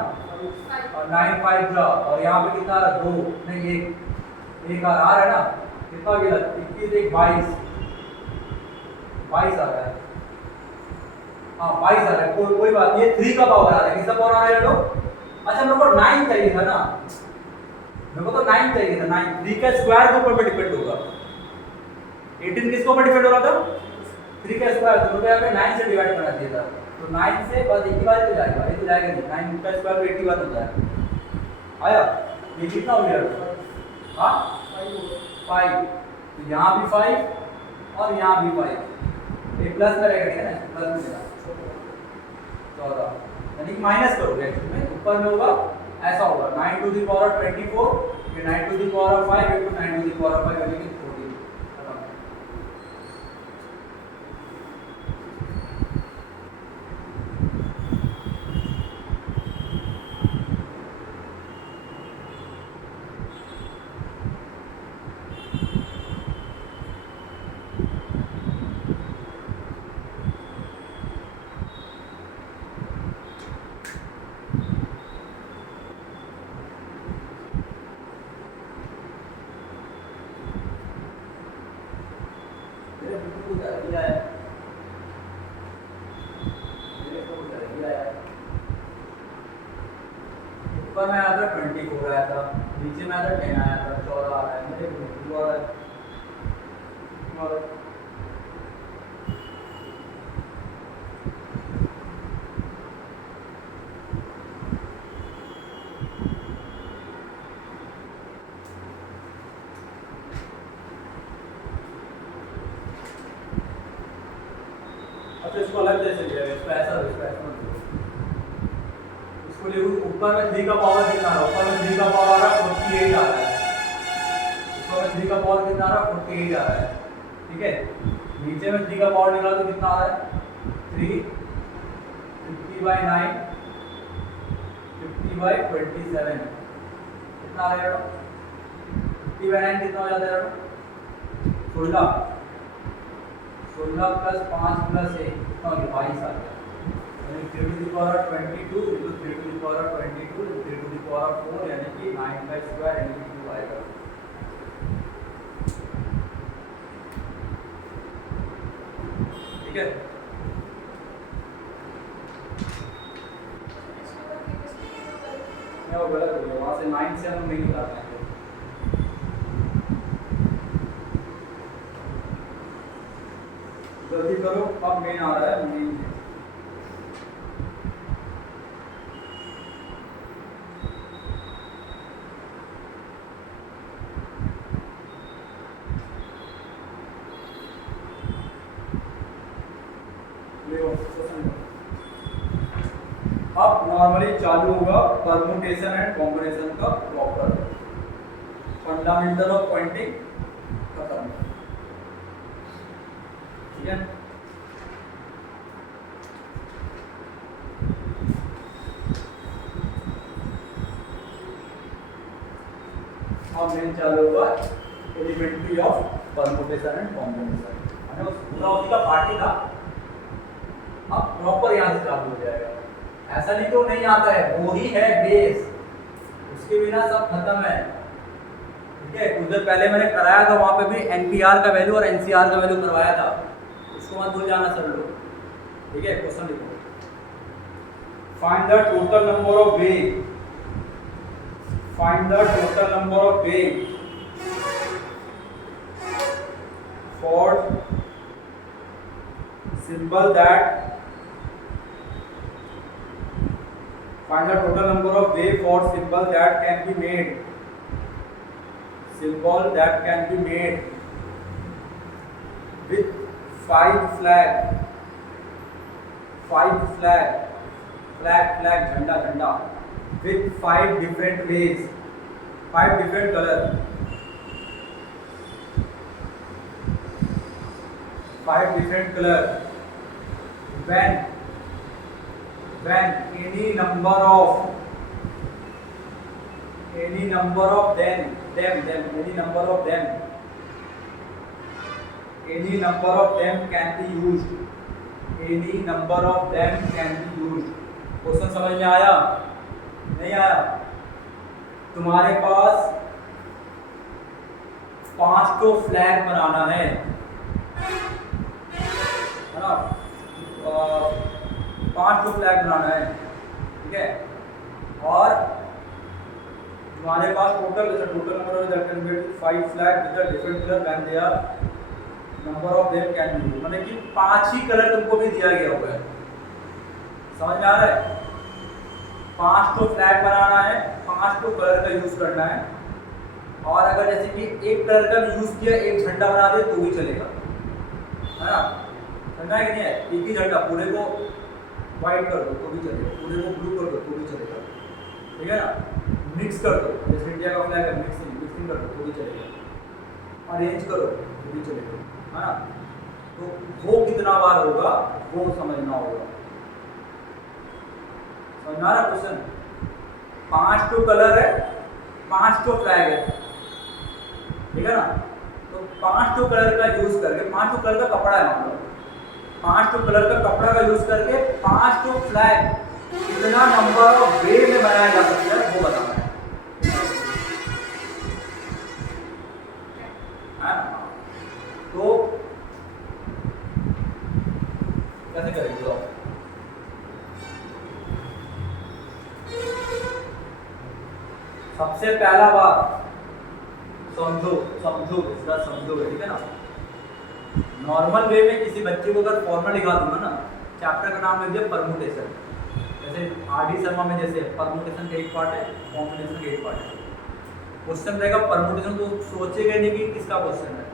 और 9 5 जा, और यहाँ पे कितना आ रहा? 2 नहीं 1 आ रहा है ना? कितना गया? 21 1 22 आ रहा है। हाँ 22 आ रहा है, कोई बात नहीं। 3 का पावर आ रहा है, किसका पावर आ रहा है? अच्छा मेरे को 9 चाहिए था ना, मेरे को तो 9 चाहिए था। 9 3 का स्क्वायर के ऊपर डिपेंड होगा। 18 किसके ऊपर डिपेंड हो रहा था? 3 का स्क्वायर। तो मुझे यहाँ पे 9 से डिवाइड करना चाहिए था। तो 9 से बस 81 तो जाएगा, ये तो जाएगा नहीं। 9 का स्क्वायर तो 81 होता है। आया? ये कितना हो गया? हाँ 5। तो यहाँ भी 5 और यहाँ भी 5। ये प्लस में रहेगा, ठीक है ना? प्लस में रहेगा 14, यानी माइनस करोगे एक्चुअली में, ऊपर में होगा ऐसा होगा 9 टू द पावर 24, ये 9 to the power 5 into 9 to the power 5 यानी कि 14। खत्म। ऊपर में आया था 24 आया था, नीचे में आया था 10 आया था, 14 आ रहा है, मेरे को आ रहा है। अच्छा इसको अलग जैसे लिया है, इसका ऐसा मत लो। इसको ले ऊपर में 3 का पावर कितना आ रहा है? ऊपर में 3 का पावर आ रहा है 48 आ रहा है। ऊपर में 3 का पावर कितना आ रहा है? 48 आ रहा है, ठीक है। नीचे में 3 का पावर निकाला तो कितना आ रहा है? 3 50/9 50/27 कितना आ रहा है? 50/9 कितना हो जाता है? 16 प्लस 5 प्लस 1 कितना हो गया? 22 आ गया। यानी 3 to the power 22 into 3 to the power 22 into 3 to the power 4 यानी कि 9 का स्क्वायर यानी कि 2 आएगा। ठीक है। वो गलत हो गया, वहां से 9 से हम नहीं निकाल पाएंगे। जल्दी करो, अब मेन आ रहा है। मेन अब नॉर्मली चालू होगा परम्यूटेशन एंड कॉम्बिनेशन का प्रॉपर फंडामेंटल ऑफ पॉइंटिंग खत्म, ठीक है। अब मेन चालू होगा elementary of permutation and combination, है पूरा उसी का पार्टी था। अब प्रॉपर यहाँ से चालू हो जाएगा। ऐसा नहीं तो नहीं आता है, वो ही है बेस, उसके बिना सब खत्म है, ठीक है। कुछ देर पहले मैंने कराया था, वहाँ पे भी एनपीआर का वैल्यू और एनसीआर का वैल्यू करवाया था, उसको मत भूल जाना सब लोग, ठीक है। क्वेश्चन लिखो, find the total number of way, find the total number of way for symbol that find the total number of way for symbol that can be made, symbol that can be made with 5 flag झंडा with 5 different ways, 5 different color, 5 different color when any number of them can be used, question समझ में आया नहीं आया? तुम्हारे पास 5 तो फ्लैग बनाना है ना, 5 तो फ्लैग बनाना है, ठीक है। और हमारे पास total number of that can be 5 flag with the different colour when they are number of them can be used, माने कि 5 ही कलर तुमको भी दिया गया हुआ है। समझ में आ रहा है? 5 तो फ्लैग बनाना है, 5 तो कलर का यूज करना है। और अगर जैसे कि एक कलर का यूज किया, एक झंडा बना दे तो भी चलेगा, है ना? समझा है कि नहीं है? एक ही झंडा पूरे को व्हाइट कर दो तो भी चलेगा, पूरे को ब्लू कर दो तो भी चलेगा, ठीक है ना? मिक्स कर दो, जैसे इंडिया का फ्लैग है, मिक्सिंग कर दो तो भी चलेगा, अरेंज करो तो भी चलेगा, है ना? तो वो कितना बार होगा वो समझना होगा। समझना रहा क्वेश्चन? 5 तो कलर है, 5 तो फ्लैग है, ठीक है ना? तो 5 तो कलर का यूज करके, 5 तो कलर का कपड़ा है, मान लो 5 तो कलर का कपड़ा का यूज करके 5 तो फ्लैग कितना नंबर ऑफ वे में बनाया जा सकता है वो बताना है, तो कैसे करेंगे? तो सबसे पहला बात समझो, ठीक है ना? नॉर्मल वे में किसी बच्चे को अगर फॉर्मूला लिखा दूंगा ना, चैप्टर का नाम लिख दिया परमुटेशन, जैसे आरडी शर्मा में जैसे परमुटेशन का एक पार्ट है, कॉम्बिनेशन का एक पार्ट है। क्वेश्चन रहेगा परमुटेशन, तो सोचेगा नहीं कि किसका क्वेश्चन है,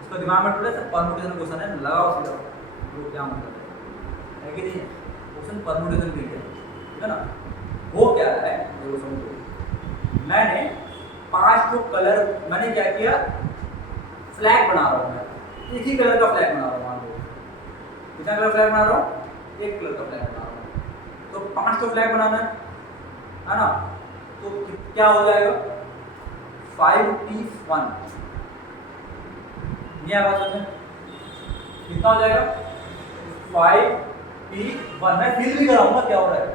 उसका दिमाग में थोड़ा सा परमुटेशन क्वेश्चन है, लगाओ सीधा वो क्या मतलब है कि नहीं? क्वेश्चन परमुटेशन भी है ना? वो क्या है देखो समझो, मैंने 5 तो कलर, मैंने क्या किया, फ्लैग बना रहा हूँ मैं, एक ही कलर का फ्लैग बना रहा हूँ, मान लो कितना कलर फ्लैग बना रहा हूँ, एक कलर का फ्लैग बना रहा हूँ, तो 5 तो फ्लैग बनाना है ना? तो क्या हो जाएगा 5P1, ये आवाज समझे कितना हो जाएगा 5P1, मैं फिल भी कराऊंगा क्या हो रहा है,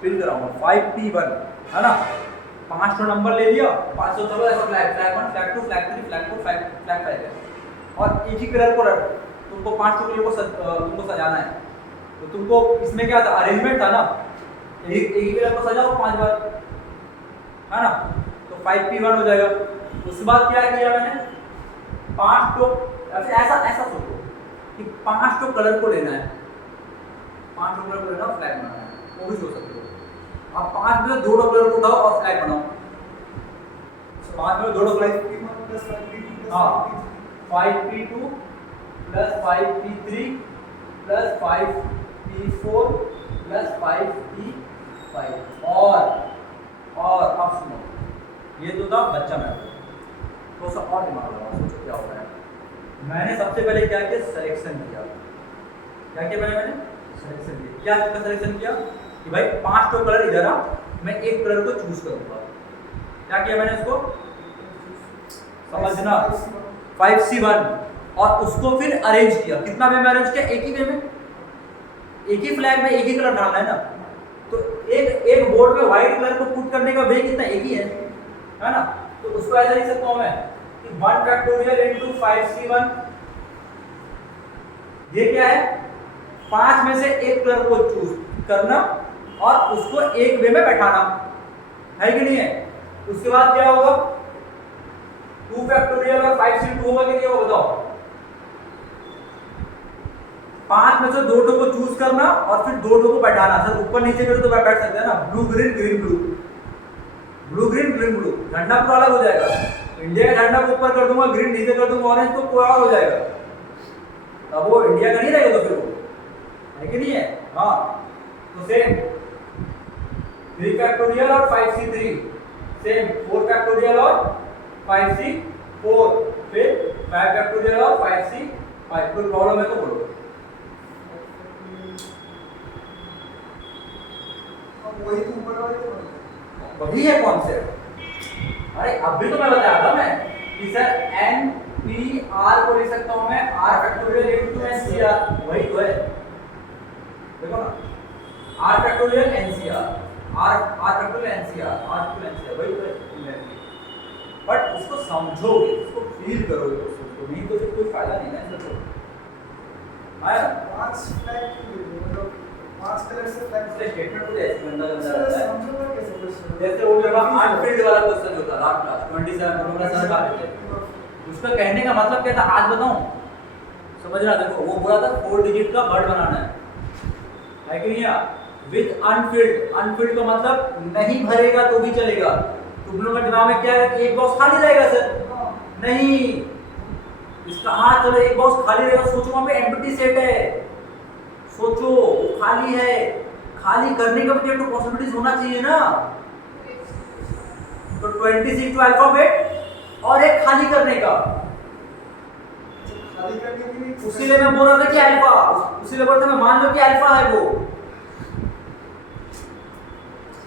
फिल कराऊंगा 5P1, है ना? 5 तो नंबर ले लिया, 5 तो चलो ऐसा flag 1 flag 2 flag 3 flag 4 flag 5 है, और एक ही कलर को तुमको 5 तो कलर को तुमको सजाना है, तो तुमको इसमें क्या था, अरेंजमेंट था ना, एक ही कलर को सजाओ 5 बार, है ना? तो 5P1 हो जाएगा। उसके बाद क्या किया मैंने, 5 तो ऐसा सोचो कि 5 तो कलर को लेना है, 5 तो कलर को लेना, फ्लैग बनाना है, वो भी सोच सकते हो। अब 5 में 2 कलर को उठाओ और फ्लैग बनाओ, 5 में 2 फ्लैग, हाँ 5P2 plus 5P3 plus 5P4 plus 5P5, और अब सुनो, ये तो था बच्चा मैथ, तो सब और दिमाग लगाओ, सोचो क्या होता है। मैंने सबसे पहले क्या किया, सिलेक्शन किया, क्या किया मैंने सिलेक्शन किया, क्या सिलेक्शन किया कि भाई 5 तो कलर इधर आ, मैं एक कलर को चूज करूंगा, क्या किया मैंने उसको समझना 5C1, और उसको फिर अरेंज किया, कितना वे में अरेंज किया, एक ही वे में, एक ही फ्लैग में एक ही कलर डालना है ना, तो एक बोर्ड में व्हाइट कलर को पुट करने का वे कितना, एक ही है ना? तो उसको ऐसा लिख सकता हूं मैं कि 1 फैक्टोरियल इनटू 5C1, ये क्या है, 5 में से एक कलर को चूज करना और उसको एक वे में बैठाना, है कि नहीं है? उसके बाद क्या होगा, 2 फैक्टोरियल और 5C2 होगा कि नहीं होगा बताओ? 5 में से 2 को चूज करना और फिर 2 को बैठाना, सर ऊपर नीचे करो तो बैठ सकते हैं ना, blue green green blue, blue green green blue, झंडा पूरा अलग हो जाएगा, इंडिया का झंडा को ऊपर कर दूंगा, ग्रीन नीचे कर दूंगा, ऑरेंज तो कोई और हो जाएगा, तब वो इंडिया का नहीं रहेगा, तो फिर वो है कि नहीं है? हाँ, तो सेम 3 फैक्टोरियल और 5C3, सेम 4 फैक्टोरियल और 5C4, फिर 5 फैक्टोरियल और 5C5, कोई प्रॉब्लम है तो बोलो। वही है कॉन्सेप्ट, अरे अभी तो मैं बताया था मैं कि सर NPR को लिख सकता हूं मैं R फैक्टोरियल इनटू NCR, वही तो है, देखो ना, R factorial NCR, R factorial NCR, R factorial NCR, वही तो है, बट उसको समझोगे, उसको फील करोगे, उसको नहीं तो फिर कोई फायदा नहीं है। आया 5 फ्लैग 5 कलर से फ्लैग स्टेटमेंट को ऐसे गंदा गंदा रहता है। समझो ना कैसे क्वेश्चन जैसे वो जो ना अनफिल्ड वाला क्वेश्चन जो था लास्ट क्लास 27 को मेरा सर का देते उसका कहने का मतलब क्या था आज बताऊं समझना देखो वो बोला था 4 डिजिट का वर्ड बनाना है कि नहीं यार विद अनफिल्ड अनफिल्ड का मतलब नहीं भरेगा तो भी चलेगा तुम लोगों का दिमाग में क्या है कि एक बॉक्स खाली रहेगा सर नहीं इसका हाँ चलो एक बॉक्स खाली रहेगा सोचो वहां पे एम्प्टी सेट है सोचो खाली है खाली करने का भी तो पॉसिबिलिटीज होना चाहिए ना तो 26 तो अल्फाबेट और एक खाली करने का खाली करने के लिए उसीलिए मैं बोल रहा था कि अल्फा उसीलिए बोल रहा था मैं मान लो कि अल्फा है वो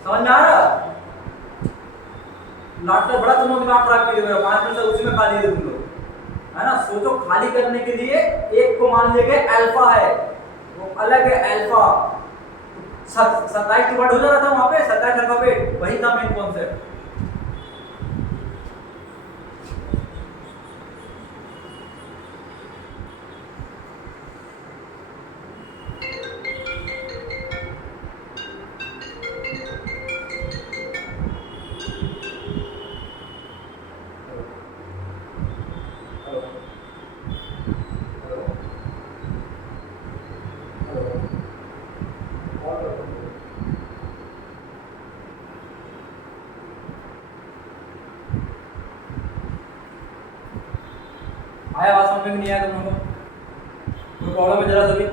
समझ में आ रहा नाटक बड़ा तुम लोग दिमाग खराब किए हुए 5 मिनट उसी में खाली है तुम लोग है ना सोचो खाली करने के लिए एक को मान लेंगे अल्फा है वो अलग है अल्फा 27 वर्ड हो जा रहा था वहां पे 27 अल्फाबेट वही था मेन कॉन्सेप्ट आया बात समझ में नहीं आया तुम लोगों को कोई प्रॉब्लम है जरा सभी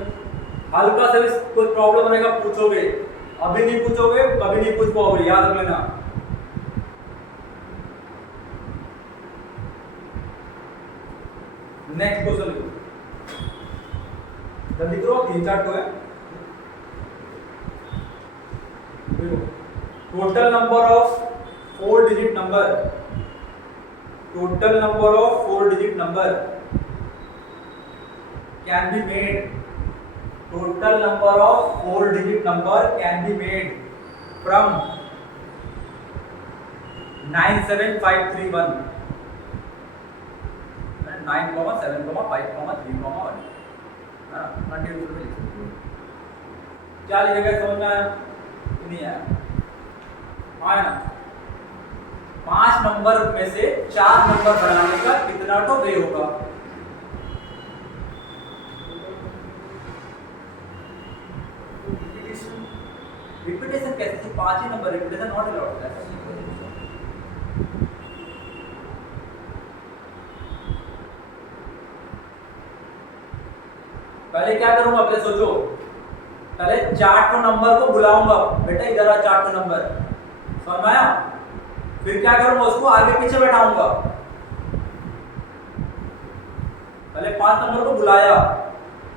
हल्का सा भी कोई प्रॉब्लम रहेगा पूछोगे अभी नहीं पूछोगे कभी नहीं पूछ पाओगे याद रख लेना नेक्स्ट क्वेश्चन लिखो जल्दी करो 3-4 तो है total number of 4 digit number total number of 4 digit number can be made total number of 4 digit number can be made from 97531 9,7,5,3,1 continue लिख सकते हो क्या लिखेगा समझ में आया नहीं आया आया ना 5 नंबर में से 4 नंबर बनाने का कितना तो वे होगा रिपीटेशन कैसे 5 ही नंबर रिपीटेशन नॉट अलाउड है पहले क्या करूंगा पहले सोचो पहले 4 नंबर को बुलाऊंगा बेटा इधर आ 4 नंबर समझ में आया फिर क्या करूंगा उसको आगे पीछे बैठाऊंगा पहले 5 नंबर को बुलाया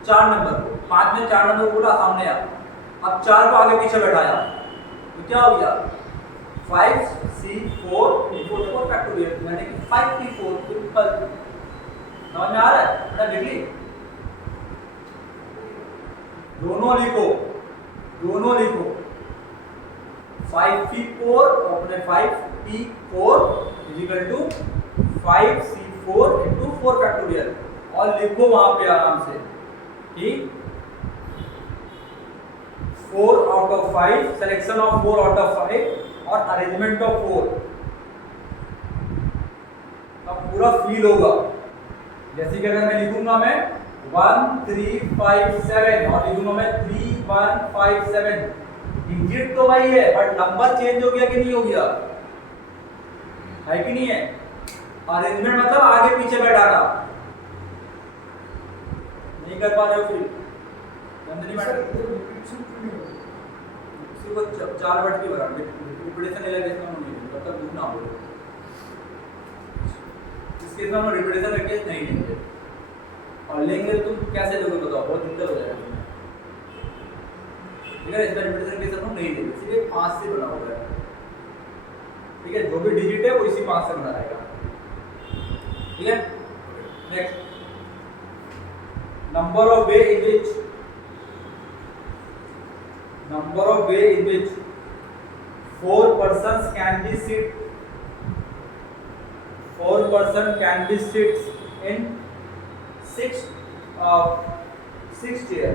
4 नंबर को 5 में 4 नंबर को बुला सामने आ अब 4 को आगे पीछे बैठाया तो क्या हो गया 5C4 4 फैक्टोरियल यानी कि 5P4 सिंपल समझ में आ रहा है बेटा देख ली दोनों लिखो 5P4 अपने 5P4 is equal to 5C4 into 4 factorial और लिखो वहां पे आराम से कि 4 out of 5 selection of 4 out of 5 और अरेंजमेंट ऑफ 4 अब पूरा फील होगा जैसे कि अगर मैं लिखूंगा मैं 1357 और लिखूंगा मैं 3157 डिजिट तो वही है बट नंबर चेंज हो गया कि नहीं हो गया है कि नहीं है अरेंजमेंट मतलब आगे पीछे बैठाना नहीं कर पा रहे हो फिर नंदनी मैडम सिर्फ 4 वर्ड की बराबर रिपीटेशन ले लेते हैं हम नहीं तब तक दुखना हो इसके इसमें हम रिपीटेशन का केस नहीं लेंगे और लेंगे तो तुम कैसे लोगे बताओ बहुत दिक्कत हो जाएगा ठीक है इसमें रिपीटेशन केस हम नहीं लेंगे सिर्फ 5 से बना होगा ठीक है जो भी डिजिट है वो इसी 5 से बना रहेगा ठीक है next number of way in which 4 persons can be sit 4 person can be sits in 6 chair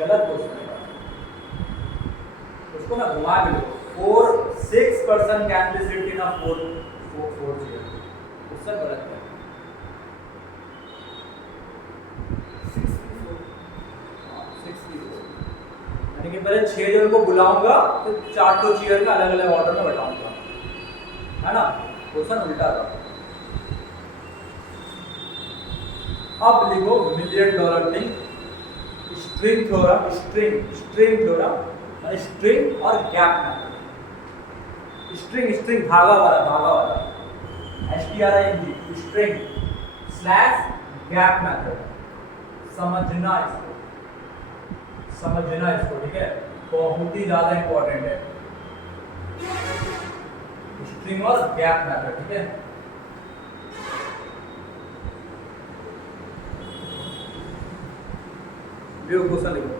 गलत क्वेश्चन है, उसको मैं घुमा के लिखो 6 person can be sit in a 4 chair, उससे गलत है। 6 यानी कि पहले 6 जन को बुलाऊंगा तो 4 चेयर का अलग अलग ऑर्डर में बैठाऊंगा, है ना, क्वेश्चन उल्टा था। अब लिखो $1 million thing, string theorem, string theorem मतलब स्ट्रिंग और गैप मेथड। स्ट्रिंग धागा वाला STRING, string slash gap method, समझना इसको, ठीक है, बहुत ही ज्यादा इंपॉर्टेंट है स्ट्रिंग और गैप मेथड, ठीक है। क्वेश्चन लिखो।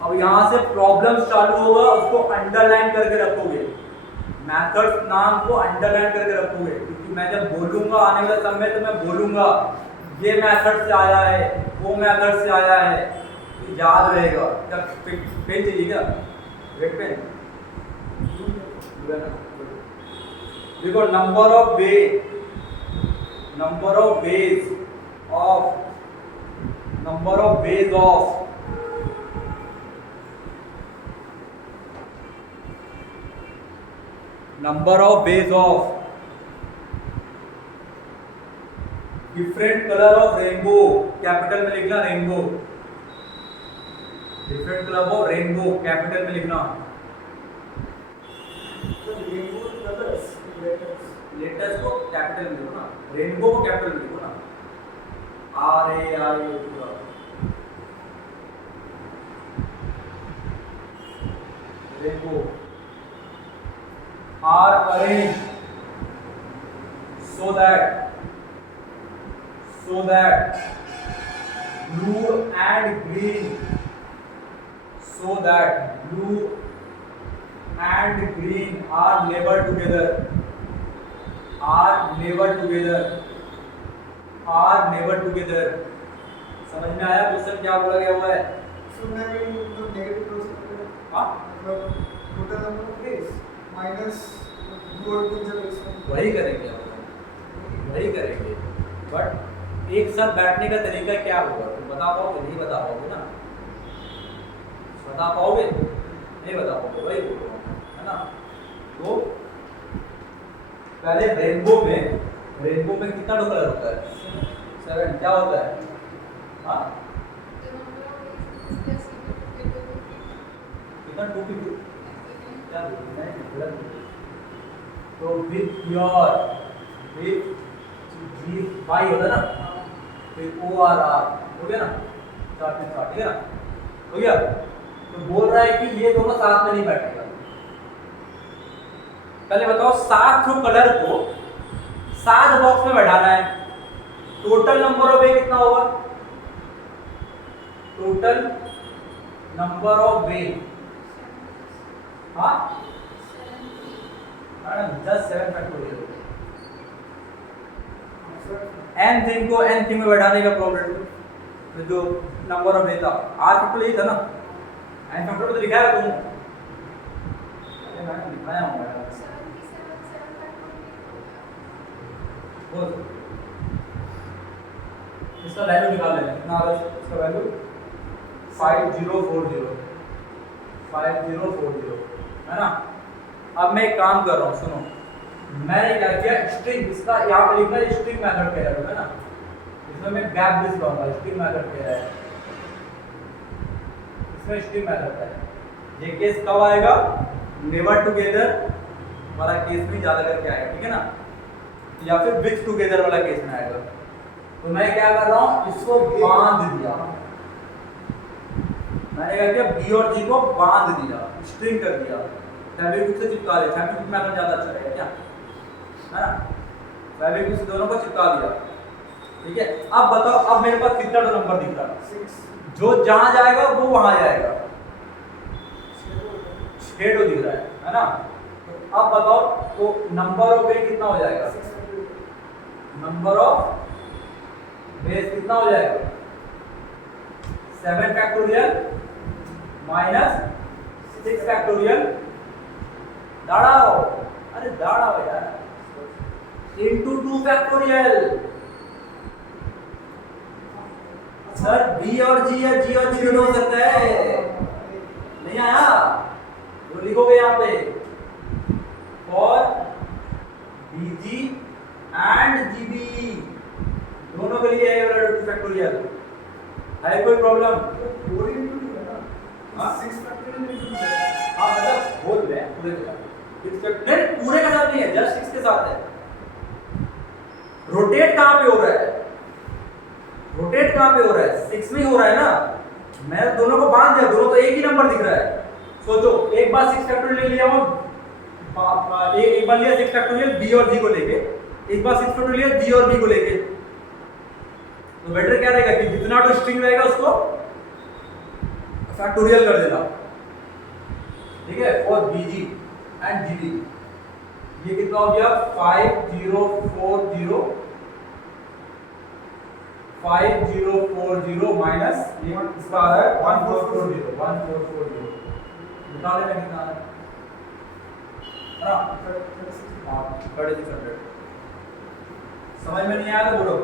अब यहां से प्रॉब्लम चालू होगा, उसको अंडरलाइन करके रखोगे, मेथड्स नाम को अंडरलाइन करके रखोगे, क्योंकि मैं जब बोलूंगा आने वाले समय तो मैं बोलूंगा ये मेथड से आया है, वो मेथड से आया है, तो याद रहेगा। क्या पेन चाहिए क्या? रेड पेन देखो, number of ways of number of ways of different color of rainbow, capital में लिखना rainbow, different colour of rainbow capital में लिखना। तो रेनबो कलर्स लेटर्स को कैपिटल में लिखो ना, रेनबो को कैपिटल में लिखो ना, RAI rainbow. are arranged so that blue and green are never together, समझ में आया क्वेश्चन क्या बोला गया हुआ है? सुनने में मतलब नेगेटिव क्वेश्चन, हाँ, मतलब total number of days minus board में जब इसमें वही करेंगे, बट एक साथ बैठने का तरीका क्या होगा तुम बता पाओगे? नहीं बता पाओगे ना, बता पाओगे? नहीं बता पाओगे, वही बोल रहा हूं, है ना। तो पहले रेनबो में कितना कलर होता है? 7। क्या होता है? हाँ, कितना 2 क्या तो विथ योर जी वाई होता है ना, फिर ORR हो गया ना, 4 में 4, ठीक है ना, हो गया। तो बोल रहा है कि ये दोनों साथ में नहीं बैठेगा। पहले बताओ 7 कलर को 7 बॉक्स में बैठाना है, टोटल नंबर ऑफ वे कितना होगा? टोटल नंबर ऑफ वे, हाँ, 7 फैक्टोरियल। n थिंग को n थिंग में बैठाने का प्रॉब्लम जो नंबर ऑफ वे था, r फैक्टोरियल यही था ना, n फैक्टोरियल तो लिखा है तुम, अरे मैंने लिखाया हूं मैडम, बोल इसका वैल्यू निकाल लेना, कितना आ रहा है इसका वैल्यू? 5040 है ना। अब मैं एक काम कर रहा हूँ, सुनो, मैंने क्या किया, स्ट्रिंग, इसका यहाँ पे लिखना है स्ट्रिंग मेथड कह रहा है ना, इसमें मैं गैप भी लगाऊंगा, स्ट्रिंग मेथड कह रहा है, इसमें स्ट्रिंग मेथड है। ये केस कब आएगा? नेवर टुगेदर वाला केस में ज्यादा करके आएगा, ठीक है ना, या फिर विथ टुगेदर वाला केस में आएगा। तो मैं क्या कर रहा हूँ, इसको बांध दिया, मैंने क्या किया, बी और जी को बांध दिया, स्ट्रिंग कर दिया, फेविक्विक से चिपका दिया, फेविक्विक मेथड ज्यादा अच्छा रहेगा क्या, है ना, फेविक्विक से दोनों को चिपका दिया, ठीक है। अब बताओ, अब मेरे पास कितना नंबर दिख रहा है? 6 जो जहां जाएगा वो वहां जाएगा, 6 दिख रहा है ना। तो अब बताओ, तो नंबर ऑफ वे कितना हो जाएगा? नंबर ऑफ बेस कितना हो जाएगा? 7 फैक्टोरियल माइनस 6 फैक्टोरियल दाड़ाओ, अरे दाड़ाओ यार, इंटू 2 फैक्टोरियल। सर बी और जी है, जी और जी हो सकता है, नहीं आया तो लिखोगे यहाँ पे फॉर बीजी एंड जीबी दोनों के लिए है 2 फैक्टोरियल। है कोई प्रॉब्लम? 4 into 2 है ना, हाँ? 6 factorial into 2 है। हाँ मतलब बोल रहे हैं पूरे के साथ, नहीं पूरे के साथ नहीं है, जस्ट 6 के साथ है। रोटेट कहाँ पे हो रहा है? रोटेट कहाँ पे हो रहा है? 6 में ही हो रहा है ना। मैं दोनों को बांध दिया, दोनों तो एक ही नंबर दिख रहा है। सोचो एक बार 6 फैक्टोरियल लिया हूँ, एक बार लिया 6 फैक्टोरियल बी और जी को लेके, एक बार 6 फैक्टोरियल जी और बी को लेके, तो बेटर क्या रहेगा कि जितना तो स्ट्रिंग रहेगा उसको फैक्टोरियल कर देना, ठीक है, फॉर बीजी एंड जीबी। ये कितना हो गया 5040 माइनस ये इसका आ रहा है 1440 निकालने में कितना है ना 3600। समझ में नहीं आया तो बोलो।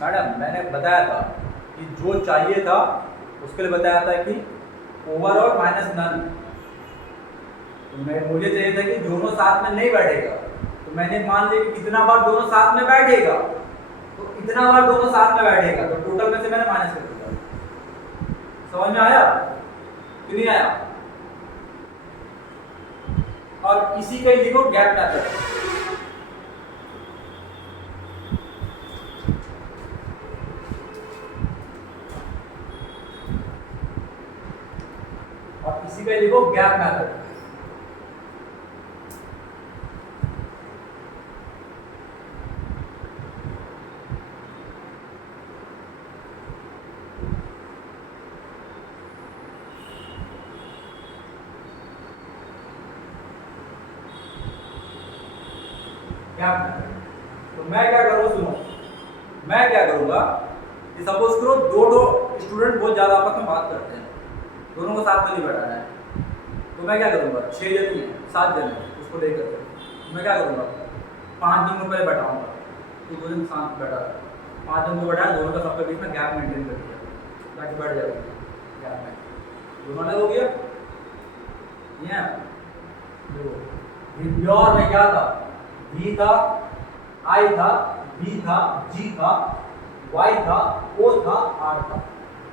मैडम मैंने बताया था कि जो चाहिए था उसके लिए बताया था कि ओवर और माइनस नन, तो मुझे चाहिए था कि दोनों साथ में नहीं बैठेगा, तो मैंने मान लिया कि कितना बार दोनों साथ में बैठेगा, तो इतना बार दोनों साथ में बैठेगा, तो टोटल में से मैंने माइनस कर दिया। समझ में आया कि नहीं आया? और इसी का लिखो गैप मेथड। और इसी का लिखो गैप मेथड। गैप मेथड तो मैं क्या करूँ, सुनो, मैं क्या करूँगा कि सपोज करो दो स्टूडेंट बहुत ज़्यादा आपस में बात करते हैं, दोनों को साथ में नहीं बैठाना है, तो मैं क्या करूँगा 6 जन ही है 7 जन है उसको लेकर के, मैं क्या करूँगा 5 दिन को पहले बैठाऊँगा, तो 2 दिन साथ बैठा, 5 दिन को बैठाया, दोनों का सबके बीच में गैप मेंटेन कर दिया, ताकि बैठ जाएगा गैप में, दोनों अलग हो गया। ये प्योर में क्या था, V था, I था, B था, G था, Y था, O था, R था,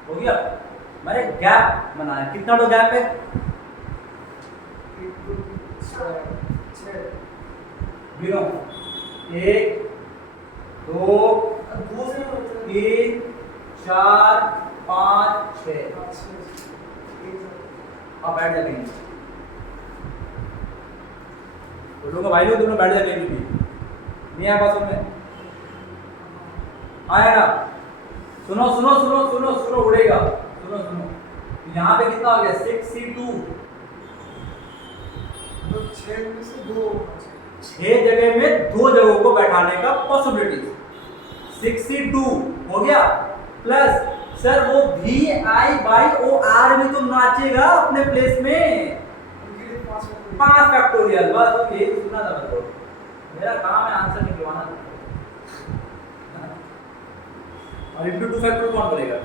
हो गया। मैंने गैप बनाया, कितना तो गैप है 1 2 3 4 5 6। अब बैठ जाएंगे दोनों भाई लोग, दोनों बैठ जाएंगे, नहीं आया बात में आया ना। सुनो सुनो सुनो सुनो सुनो उड़ेगा, सुनो सुनो, यहाँ पे कितना हो गया 6C2, तो 6 में से 2 6 जगह में 2 जगहों को बैठाने का पॉसिबिलिटी 6C2 हो गया, प्लस सर वो VI/OR भी तो नाचेगा अपने प्लेस में, 5 फैक्टोरियल, बस ये सुना था बच्चों, मेरा काम है आंसर निकलवाना। और इंटू 2 फैक्टर कौन करेगा?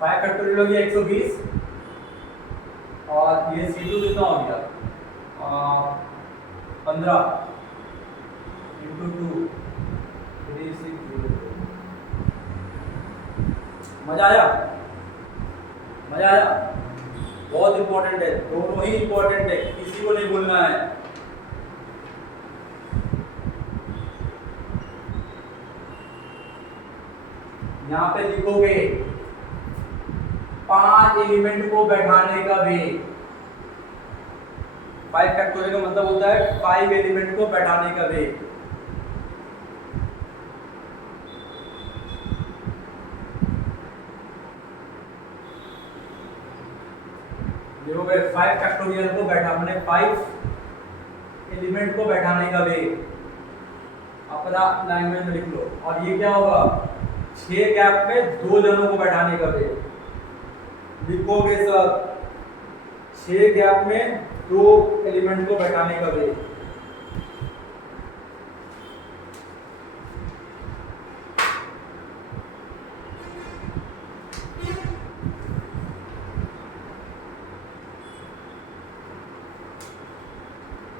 फाइव फैक्टोरियल हो गया 120, और ये C2 कितना हो गया 15 इंटू 2 360। मजा आया? मजा आया? बहुत इंपॉर्टेंट है, दोनों ही इंपॉर्टेंट है, किसी को नहीं भूलना है। यहाँ पे लिखोगे 5 एलिमेंट को बैठाने का वेग, 5 फैक्टोरियल का मतलब होता है 5 एलिमेंट को बैठाने का वेग। वे 5 फैक्टोरियल को बैठा मैंने 5 एलिमेंट को बैठाने का वे अपना लैंग्वेज में लिख लो। और ये क्या होगा 6 गैप में 2 जनों को बैठाने का वे लिखोगे सर। 6 गैप में 2 एलिमेंट को बैठाने का वे।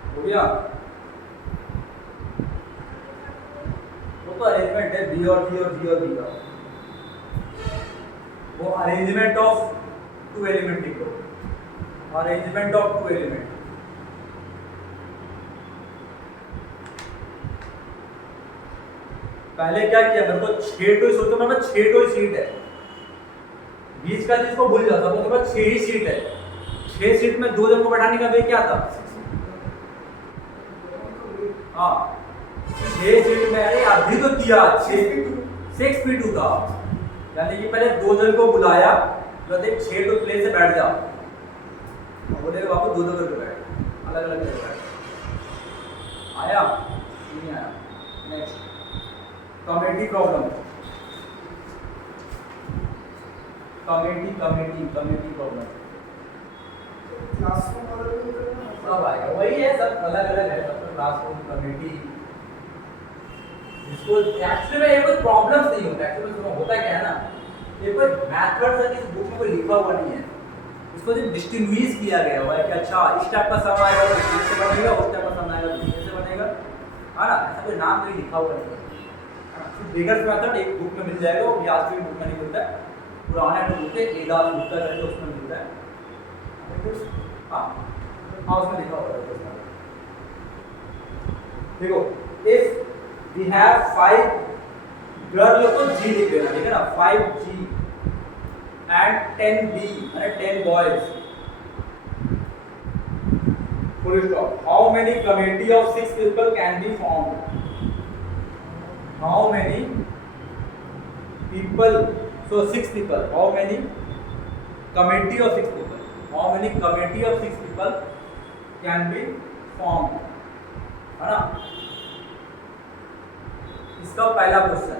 हो गया? वो तो अरेंजमेंट है बी और सी और जी और बी का। वो अरेंजमेंट ऑफ 2 एलिमेंट लिखो। Arrangement of 2 element. पहले क्या किया मेरे को 6 टोई सोचो मेरे पास 6 टोई सीट है। बीच का चीज को भूल जाता मेरे पास 6 ही सीट है। 6 सीट में 2 जन को बैठाने का वे क्या था? हाँ 6 सीट में अरे अभी तो किया 6x2 था। यानी कि पहले 2 जन को बुलाया तो देख 6 टू प्लेन से बैठ जा। बोले बाबू 2-2 करके बैठ अलग अलग करके बैठ। आया नहीं आया? Next committee problem. Committee problem classroom वाला सब आएगा वही है सब अलग अलग है सब क्लासरूम कमेटी। इसको एक्चुअली में ये कोई प्रॉब्लम्स नहीं होता। एक्चुअली में होता क्या है ना ये कोई मेथड्स है इस बुक में कोई लिखा हुआ नहीं है। इसको जो डिस्टिंग्विश किया गया हुआ है कि अच्छा इस टाइप का सम आएगा तो इससे बनेगा उस टाइप का सम आएगा तो इससे बनेगा है ना। ऐसा कोई नाम नहीं लिखा हुआ नहीं है। बिगर्स मेथड एक बुक में मिल जाएगा वो भी आज की बुक में नहीं मिलता है। पुराना जो बुक है एदास गुप्ता करके उसमें मिलता है। हाँ उसमें लिखा हुआ है। देखो इफ वी हैव 5 गर्ल को जी लिख देना ठीक है ना 5G and 10B and 10 boys full stop. How many committee of 6 people can be formed? How many people? So 6 people. How many committee of 6 people? How many committee of 6 people can be formed? है ना? इसका पहला क्वेश्चन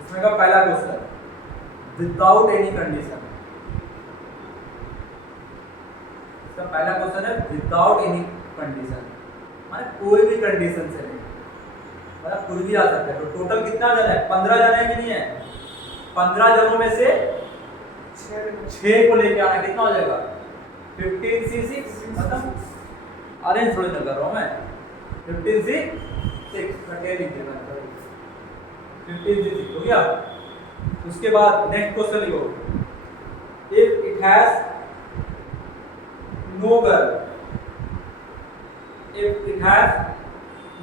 इसमें का पहला क्वेश्चन विदाउट एनी कंडीशन। इसका पहला क्वेश्चन है विदाउट एनी कंडीशन माने कोई भी कंडीशन से नहीं मतलब कुछ भी आ सकता है। तो टोटल कितना जन है 15 जन है कि नहीं है? 15 जनों में से 6 को लेके आना कितना हो जाएगा 15C6 मतलब अरेंज थोड़ी ना कर रहा हूं मैं 15C6 कटे लिख देना 15C6 हो गया। उसके बाद नेक्स्ट क्वेश्चन लिखो if it has no girl. If it has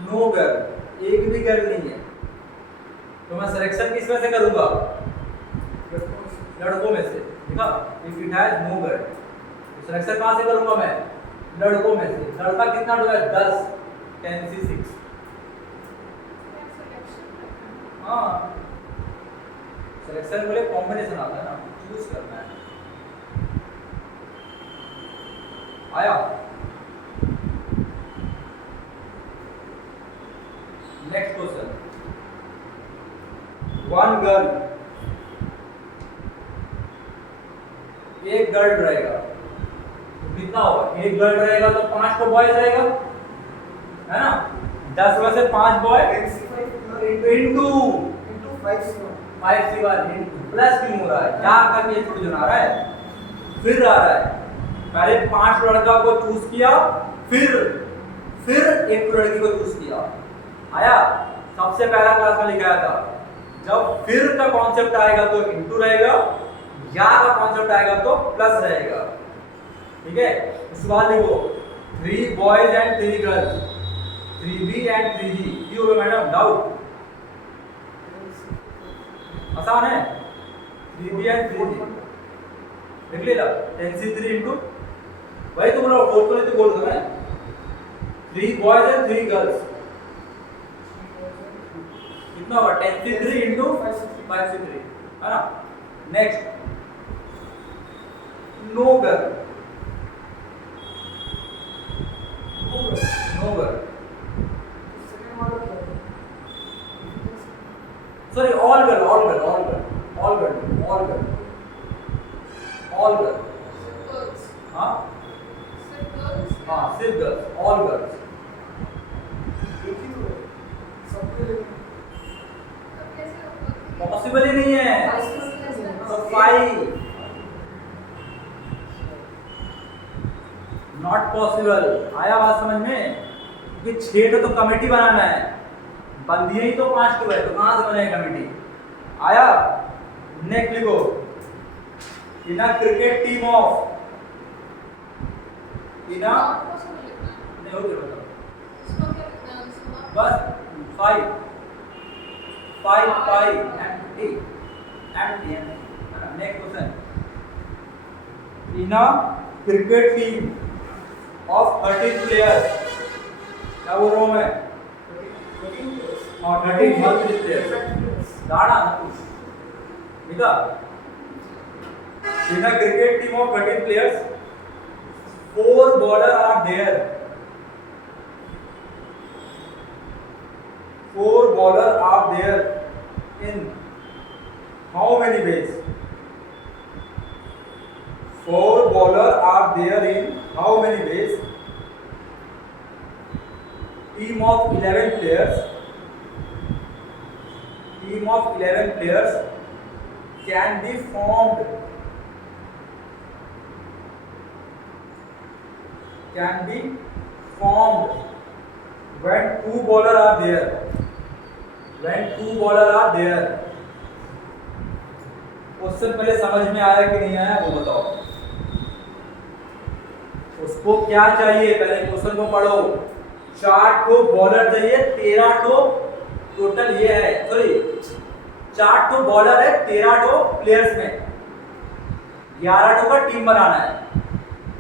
no girl एक भी गर्ल नहीं है तो मैं सिलेक्शन किस में से करूंगा लड़कों में से ठीक है। If it has no girl तो सिलेक्शन कहां से करूंगा मैं लड़कों में से। लड़का कितना है 10 10C6 हाँ सिलेक्शन बोले कॉम्बिनेशन आता है ना चूज करना है। आया नेक्स्ट क्वेश्चन 1 गर्ल एक गर्ल रहेगा तो कितना होगा एक गर्ल रहेगा तो 5 तो बॉयज रहेगा है ना 10 में से 5 बॉय इनटू 5C1 प्लस क्यों हो रहा है क्या करके थोड़ी जो आ रहा है फिर आ रहा है। पहले 5 लड़का को चूज किया फिर एक लड़की को चूज किया। आया सबसे पहला क्लास में लिखाया था जब फिर का कॉन्सेप्ट आएगा तो इनटू रहेगा या का कॉन्सेप्ट आएगा तो प्लस रहेगा ठीक है। उसके बाद देखो 3 boys and 3 girls 3B and 3G ये होगा मैडम डाउट आसान है 3B एंड 3G देख लेगा 10C3 इनटू वही तो बोला 4 को नहीं तो बोल दो मैं 3 बॉयज एंड 3 गर्ल्स कितना होगा 10C3 इनटू 5C3 है ना। Next no girl, no girl. No girl, second वाला क्या है? Sorry all girl, all girl, all girl, all girl, all girl, all girl, हाँ हाँ सिर्फ गर्ल्स, ऑल गर्ल्स, एक ही तो है सबके लिए। पॉसिबल ही नहीं है। तो 5 नॉट पॉसिबल। आया बात समझ में? क्योंकि 6 तो कमेटी बनाना है, बंदियां ही तो 5 है, तो कहां से बनेगी कमेटी? आया? नेक्स्ट लिखो, इन अ क्रिकेट टीम ऑफ, इन अ नहीं हो गया बताओ बस 5 empty next question, in a cricket team of 13 players, क्या बोल रहा हूँ मैं? 13 players, दाड़ा ना कुछ, ठीक है? In a cricket team of 13 players, 4 bowlers are there. 4 bowlers are there in how many ways? 4 bowlers are there in how many ways? Team of 11 players. Team of 11 players can be formed. Can be formed when 2 bowlers are there. When 2 bowlers are there. Question पहले समझ में आया कि नहीं आया वो बताओ। उसको क्या चाहिए? पहले क्वेश्चन को पढ़ो। 4 को बॉलर चाहिए, 13 तो टोटल ये है, सॉरी 4 तो बॉलर है, 13 तो प्लेयर्स में, 11 तो का टीम बनाना है।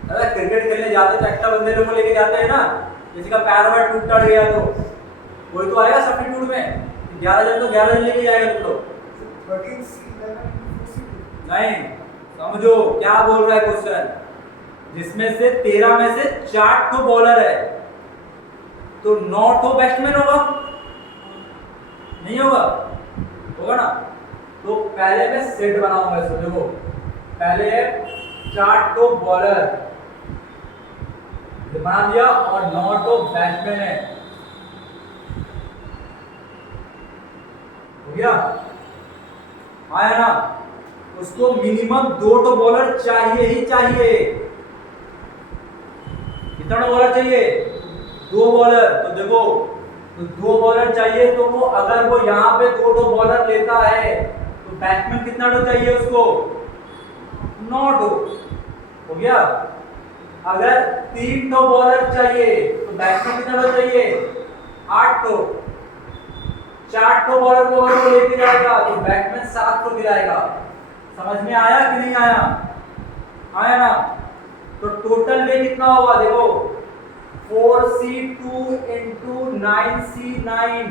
अगर क्रिकेट खेलने जाते तो एक्स्ट्रा बंदे लोग को लेके जाते हैं ना, किसी का पैर वार टूट गया तो कोई तो आएगा सब्स्टिट्यूट में, 11 जन तो 11 जन लेके जाएगा तुम लोग। 13C11 नहीं, समझो क्या बोल रहा है क्वेश्चन। जिसमें से 13 में से 4 तो बॉलर है, तो 9 तो बैट्समैन होगा, नहीं होगा? होगा ना? तो पहले मैं सेट बनाऊंगा इसको, देखो पहले 4 तो बॉलर बना दिया और 9 तो बैट्समैन है, हो गया? आया ना? उसको मिनिमम 2 तो बॉलर चाहिए ही चाहिए। कितना बॉलर चाहिए? 2 बॉलर। तो देखो, तो 2 बॉलर चाहिए, तो वो अगर वो यहाँ पे 2 बॉलर लेता है तो बैट्समैन कितना तो चाहिए उसको? 9 तो। हो गया? अगर 3 तो बॉलर चाहिए तो बैट्समैन कितना तो चाहिए? 8 तो। 4 तो बॉलर को अगर वो लेके जाएगा तो बैट्समैन 7 तो गिराएगा। समझ में आया कि नहीं आया? आया ना? तो टोटल में कितना होगा? देखो 4C2 into 9C9,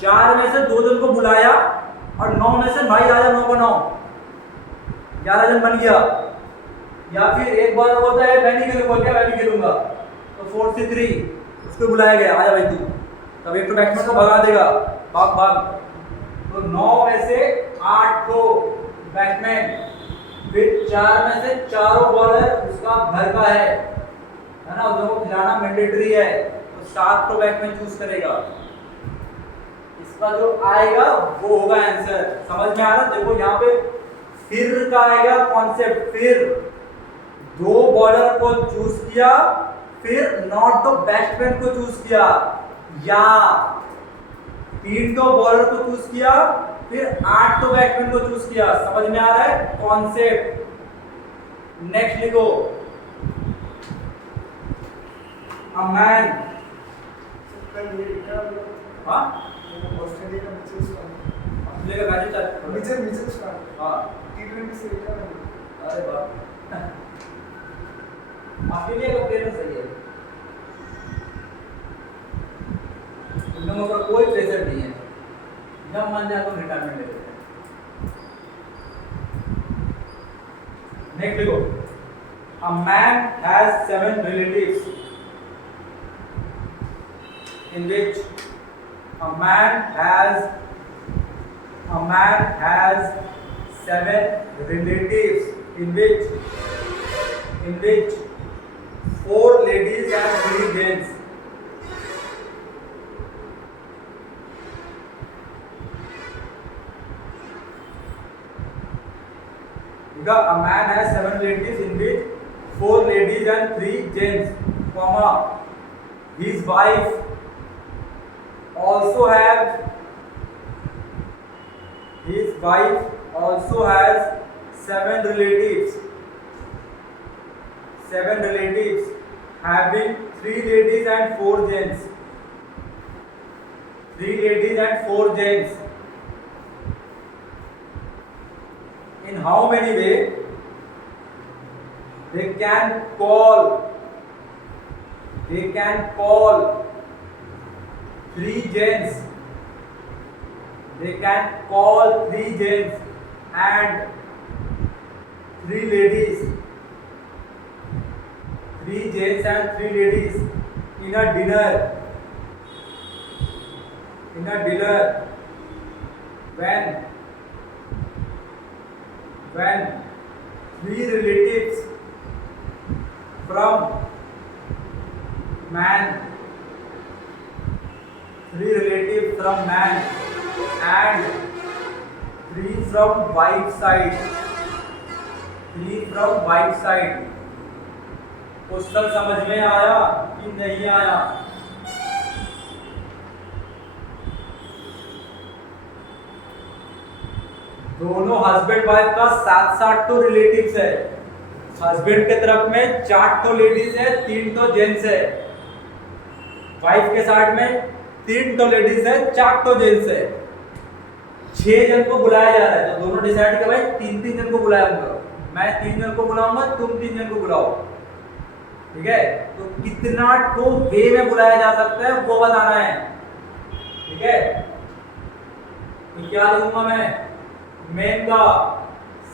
4 में से 2 जन को बुलाया और 9 में से भाई आजा 9 का 9, 11 जन बन गया। या फिर एक बार बोलता है मैं नहीं खेलूंगा, क्या मैं भी खेलूंगा, तो 4C3 उसको बुलाया गया, आजा भाई तू, तब एक तो बैट्समैन को भगा देगा, भाग भाग। तो 9 में से 8 को बैट्समैन, फिर 4 में से 4 बॉलर उसका घर का है ना, उसको खिलाना मैंडेटरी है, तो 7 को बैट्समैन चूज करेगा। इसका जो आएगा वो होगा आंसर। समझ में आ रहा? देखो यहाँ पे फिर का आएगा कॉन्सेप्ट, फिर 2 बॉलर को चूज किया, फिर नॉट द बैट्समैन को चूज किया, या 3 तो बॉलर को चूज किया, फिर 8 तो बैट्समैन को चूज किया। समझ में आ रहा है कॉन्सेप्ट? नेक्स्ट लिखो, अ मैन, कल ये क्या हाँ ऑस्ट्रेलिया का मैचेस ऑस्ट्रेलिया का मैच चल मैचेस स्टार्ट, हाँ T20 से क्या है? अरे बाप, ऑस्ट्रेलिया का प्लेयर सही है, उन लोगों पर कोई प्रेशर नहीं है, जब मन जाए तो रिटायरमेंट ले लेते हैं। नेक्स्ट देखो, a man has 7 relatives in which a man has 7 relatives in which 4 ladies and 3 gents. A man has 7 relatives in which 4 ladies and 3 gents, comma, his wife also has 7 relatives having 3 ladies and 4 gents. 3 ladies and 4 gents. In how many ways they can call 3 gents. They can call 3 gents and 3 ladies. 3 gents and 3 ladies in a dinner. When 3 relatives from man and 3 from wife side. Question समझ में आया कि नहीं आया? दोनों हस्बैंड वाइफ का 7 तो रिलेटिव्स है। हस्बैंड के तरफ में 4 तो लेडीज है, 3 तो जेंट्स है। वाइफ के साइड में 3 तो लेडीज है, 4 तो जेंट्स है। 6 जन को बुलाया जा रहा है, तो दोनों डिसाइड कर भाई 3 जन को बुलाऊंगा। मैं 3 जन को बुलाऊंगा, तुम 3 जन को बुलाओ, ठीक है? तो कितना को वे में बुलाया जा सकता है वो बताना है, ठीक है? तो क्या लिखूंगा मैं? मेन का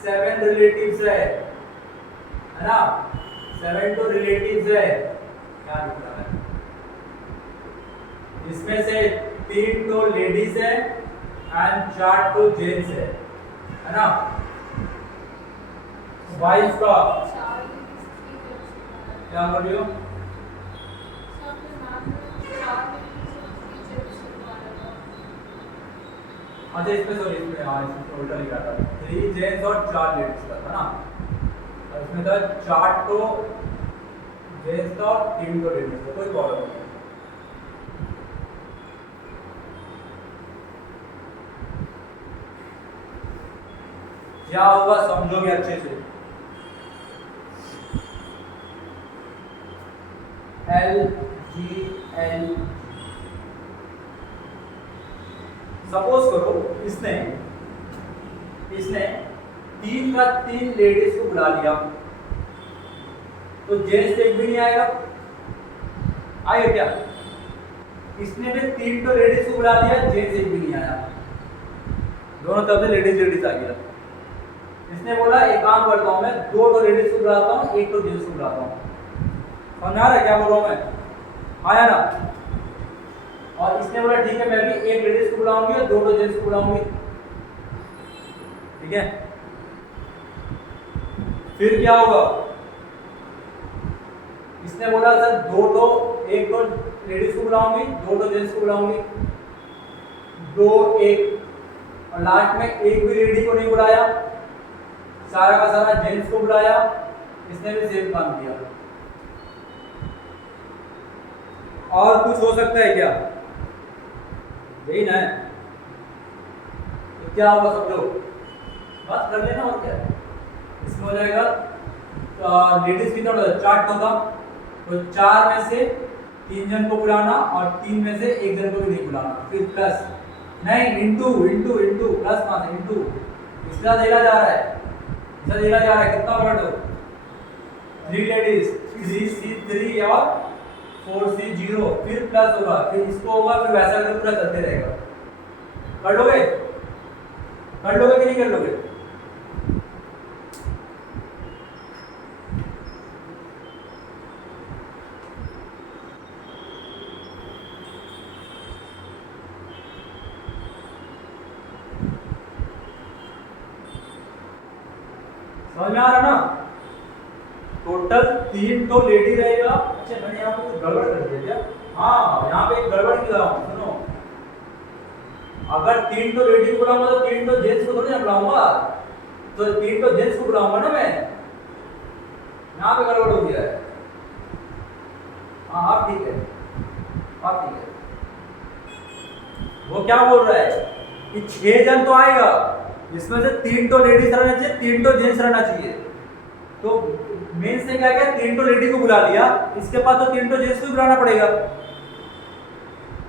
7 रिलेटिव्स है ना? 7 तो रिलेटिव्स है। क्या लिख रहा है? इसमें से 3 तो लेडीज है एंड 4 तो जेंट्स है ना? वाइफ का क्या बोल रही हो? अच्छा इसमें सॉरी इसमें उल्टा लिखा था। 3 जेंट्स और 4 लेडीज का था ना? और इसमें था 4 तो जेंट्स का और 3 तो लेडीज का। कोई प्रॉब्लम नहीं। क्या होगा समझोगे अच्छे से? LGL। सपोज करो इसने 3 का 3 लेडीज को बुला लिया, तो जेंट्स एक भी नहीं आएगा क्या? इसने भी 3 तो लेडीज को बुला लिया, जेंट्स एक भी नहीं आया, दोनों तरफ से लेडीज आ गया। इसने बोला एक काम करता हूं मैं 2 तो लेडीज को बुलाता हूं, 1 तो जेंट्स को बुलाता हूं। समझ आ रहा है क्या बोल रहा हूं मैं? आया ना? और इसने बोला ठीक है मैं भी 1 लेडीज को बुलाऊंगी और 2 तो जेंट्स को बुलाऊंगी, ठीक है? फिर क्या होगा? इसने बोला सर 1 तो लेडीज को बुलाऊंगी, 2 तो जेंट्स को बुलाऊंगी, 2 1 और लास्ट में एक भी लेडी को नहीं बुलाया, सारा का सारा जेंट्स को बुलाया। इसने भी सेम काम किया। और कुछ हो सकता है क्या? यही ना है? तो क्या होगा सब लोग बस कर लेना। और क्या इसमें हो जाएगा? तो लेडीज कितना होता है? 4 होगा, तो 4 में से 3 जन को बुलाना और 3 में से 1 जन को भी नहीं बुलाना। फिर प्लस नहीं इंटू प्लस कहाँ से इंटू इसका देना जा रहा है, कितना वर्ड हो? 3 लेडीज 3C3 और 4C0, फिर प्लस होगा, फिर इसको होगा, फिर वैसा करके पूरा चलते रहेगा। कर लोगे कि नहीं कर लोगे? समझ में आ रहा ना? टोटल 3 तो लेडी रहेगा। अच्छा मैंने यहाँ पे कुछ गड़बड़ कर दिया क्या? हाँ यहाँ पे एक गड़बड़ की रहा हूँ, सुनो। अगर 3 तो लेडी को बुलाऊंगा तो 3 तो जेंट्स को थोड़ी ना बुलाऊंगा, तो 3 तो जेंट्स को बुलाऊंगा ना मैं। यहाँ पे गड़बड़ हो गया है। हाँ आप ठीक है, आप ठीक है। वो क्या बोल रहा है कि 6 जन तो आएगा, इसमें से 3 तो लेडीज रहना चाहिए, 3 तो जेंट्स रहना चाहिए। तो मेन से क्या किया, 3 तो लेडी को बुला लिया, इसके पास तो 3 तो जेंट्स को भी बुलाना पड़ेगा।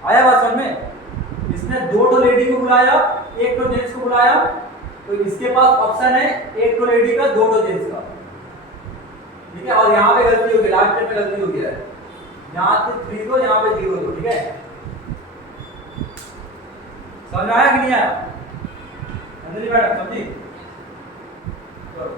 आया बात समझ में? इसने 2 तो लेडी को बुलाया, 1 तो जेंट्स को बुलाया, तो इसके पास ऑप्शन है 1 तो लेडी का, 2 तो जेंट्स का। ठीक है, और यहाँ पे गलती हो गई, लास्ट स्टेप में गलती हो गया है। यहाँ से 3 दो, यहाँ पे 0 दो। ठीक है, समझ में आया कि नहीं आया? अंजलि मैडम समझी? चलो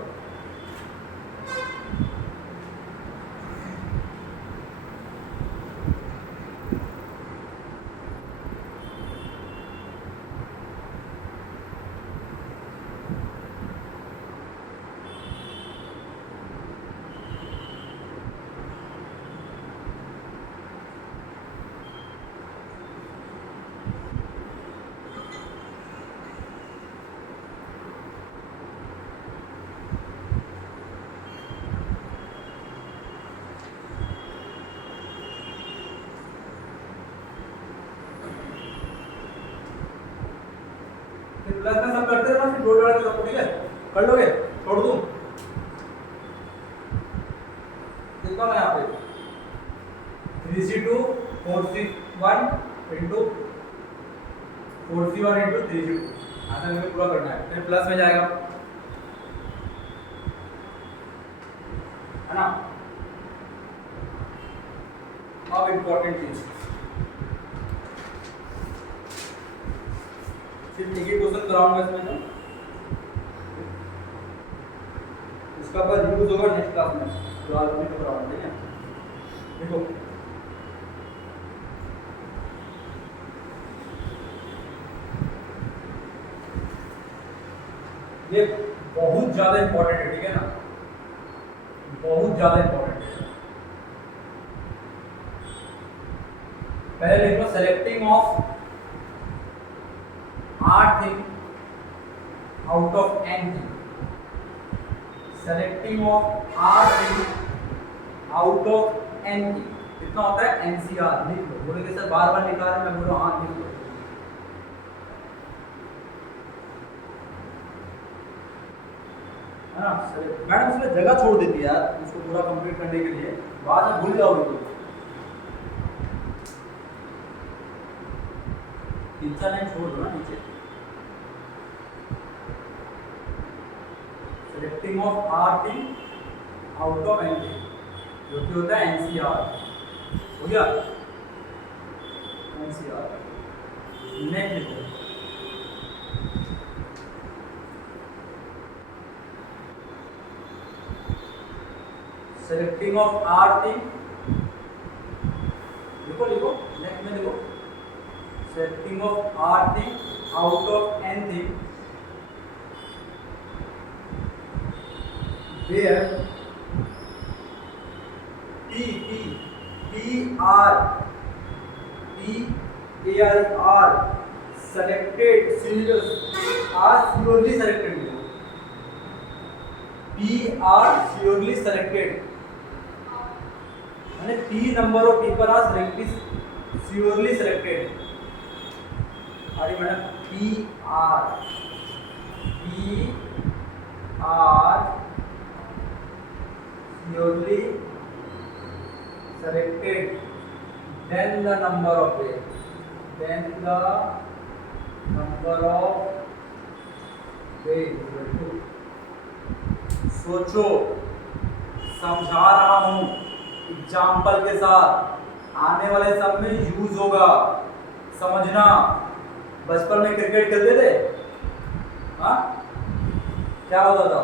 प्लस में सब करते रहना, फिर जोड़ जोड़ के सबको। ठीक है, कर लोगे? छोड़ दूं? कितना है यहाँ पे? 3c2 4c1 into 4c1 into 3c2। Answer में पूरा करना है, फिर प्लस में जाएगा, है ना? अब इम्पोर्टेंट चीज, सिर्फ एक ही क्वेश्चन कराऊंगा इसमें ना, इसका पर यूज होगा नेक्स्ट क्लास में, तो आज नहीं कराऊंगा। ठीक है, देखो ये बहुत ज्यादा इंपॉर्टेंट है। ठीक है ना, बहुत ज्यादा इंपॉर्टेंट है। पहले लिख लो, selecting of R thing out of N thing, selecting of R thing out of N thing कितना होता है? NCR। लिख लो, बोलेंगे सर बार बार लिखा है, मैं बोल रहा हूँ हाँ लिख लो। है ना? मैडम उसने जगह छोड़ देती है यार इसको पूरा कंप्लीट करने के लिए, बाद में भूल जाओगे तो। 3-4 लाइन छोड़ दो ना नीचे। सेलेक्टिंग ऑफ आर थी आउट ऑफ एन थी, जो कि होता है एनसीआर। हो गया एनसीआर। नेक्स्ट लिखो, सेलेक्टिंग ऑफ आर थी, लिखो लिखो नेक्स्ट में लिखो, सेलेक्टिंग ऑफ आर थी आउट ऑफ एन थी where P-R selected serious are surely selected, P-R surely selected यानी P number of people are selected, surely selected। अरे madam P-R surely selected, then the number of days, then the number of days equal to, सोचो, समझा रहा हूँ एग्जाम्पल के साथ, आने वाले सब में यूज होगा, समझना। बचपन में क्रिकेट खेलते थे, हाँ क्या होता था?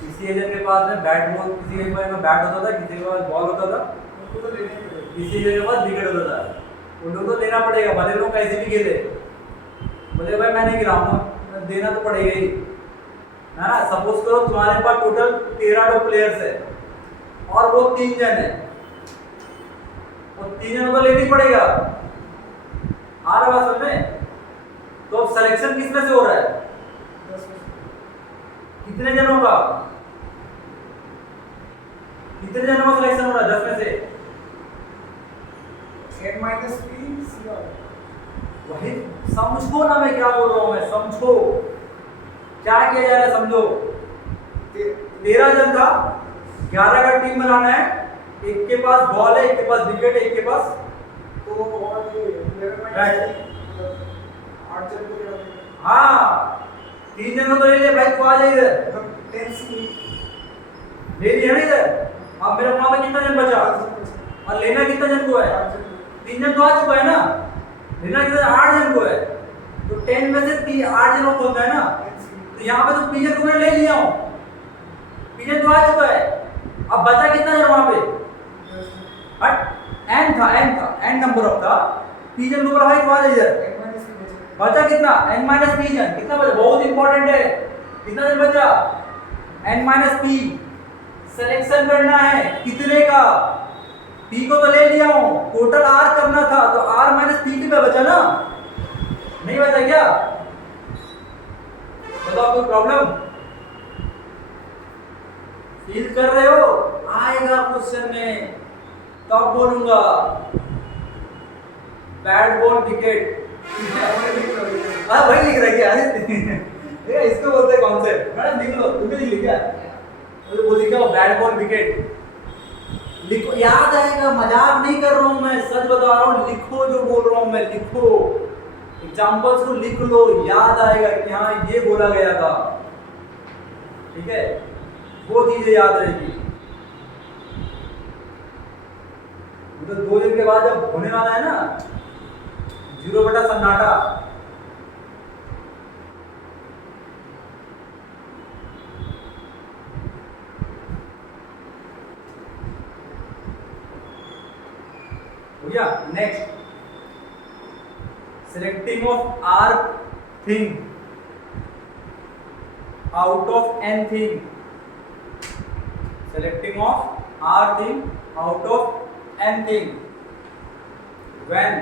किसी एजेंट के पास में बैट बॉल, किसी के पास में बैट होता था, किसी के पास बॉल होता था, उनको तो लेना ही पड़ेगा। किसी के पास विकेट होता था, उनको तो लेना पड़ेगा, भले लोग कैसे भी खेले। बोले भाई मैं नहीं गिराऊंगा, देना तो पड़ेगा ही, है ना। सपोज करो तुम्हारे पास टोटल 13 प्लेयर्स है और वो 3 जन है, और 3 जनों को लेना ही पड़ेगा। आ रहा बात समझ में? तो अब सिलेक्शन किस में से हो रहा है? कितने जनों का? कितने जनों का सिलेक्शन हो रहा है 10 में से? n minus p CR। वही समझो ना, मैं क्या बोल रहा हूं, मैं समझो क्या किया जा रहा है, समझो। 13 जन था, 11 का टीम बनाना है, एक के पास बॉल है, एक के पास विकेट है, एक के पास तो और ये 11 बैट। minus 8 जन को क्या करेंगे? हाँ 3 जन को तो ले लिया भाई, तू आ जा इधर, मतलब 10 C ले लिया ना इधर। अब मेरे वहां पे कितना जन बचा और लेना कितना जन को है? 3 जन तो आ चुका है ना, लेना कितना? 8 जन को है। तो 10 में से 8 जनों को होता है ना, तो यहाँ पे तो पीजन को मैं ले लिया हूँ, पीजन तो आ चुका है। अब बचा कितना जन वहां पे? एन था, एन नंबर ऑफ था, पीजन को बोला भाई तू आ जा इधर। n minus p बचेगा। बचा कितना? n माइनस पी जन। कितना बचा? बहुत इंपॉर्टेंट है, कितना जन बचा? n minus P. सिलेक्शन करना है कितने का? p को तो ले लिया हूं, टोटल r करना था, तो r माइनस p पे बचा ना, नहीं बचा क्या? बताओ कोई प्रॉब्लम फील कर रहे हो? आएगा क्वेश्चन में तब बोलूंगा। बैट बॉल विकेट, हाँ वही लिख रहा है क्या? ये इसको बोलते हैं कॉन्सेप्ट। मैडम लिख लो, तुमने लिख लिया तो वो लिखा हो बैट बॉल विकेट, लिखो, याद आएगा। मजाक नहीं कर रहा हूं मैं, सच बता रहा हूं। लिखो जो बोल रहा हूं मैं, लिखो एग्जांपल्स को, लिख लो, याद आएगा कि हाँ ये बोला गया था, ठीक है, वो चीजें याद रहेगी। तो 2 दिन के बाद जब होने वाला है ना 0 बटा सन्नाटा, हो गया। Next, selecting of R thing out of N thing, selecting of r thing out of n thing when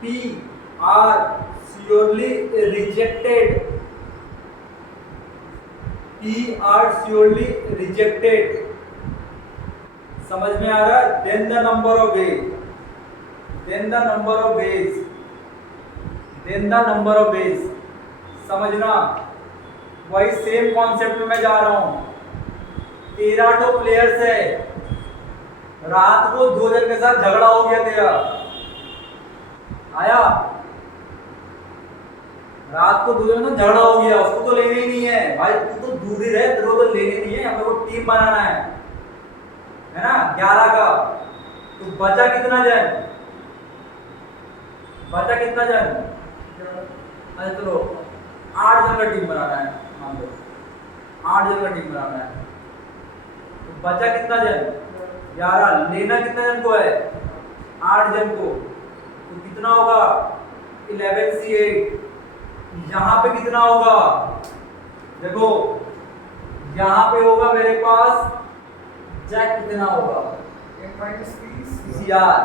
p are surely rejected, p are surely rejected, समझ में आ रहा है? then the number of ways, then the number of ways, then the number of ways, समझना। वही सेम कॉन्सेप्ट में मैं जा रहा हूं। 13 प्लेयर्स है, रात को 2 जन के साथ झगड़ा हो गया तेरा, आया रात को 2 जन का झगड़ा हो गया, उसको तो लेने ही नहीं है भाई, तू तो दूर ही रहे, तेरे को तो लेने नहीं है, हमें को टीम बनाना है ना 11 का। तो बचा कितना जन? बचा कितना जन? अच्छा चलो 8 जन का टीम बनाना है, मान लो 8 जन का टीम बनाना है। तो बचा कितना जन? 11। लेना कितना जन को है? 8 जन को। तो कितना होगा? 11C8। यहाँ पे कितना होगा? देखो यहाँ पे होगा मेरे पास जैक, कितना होगा? n minus p CR।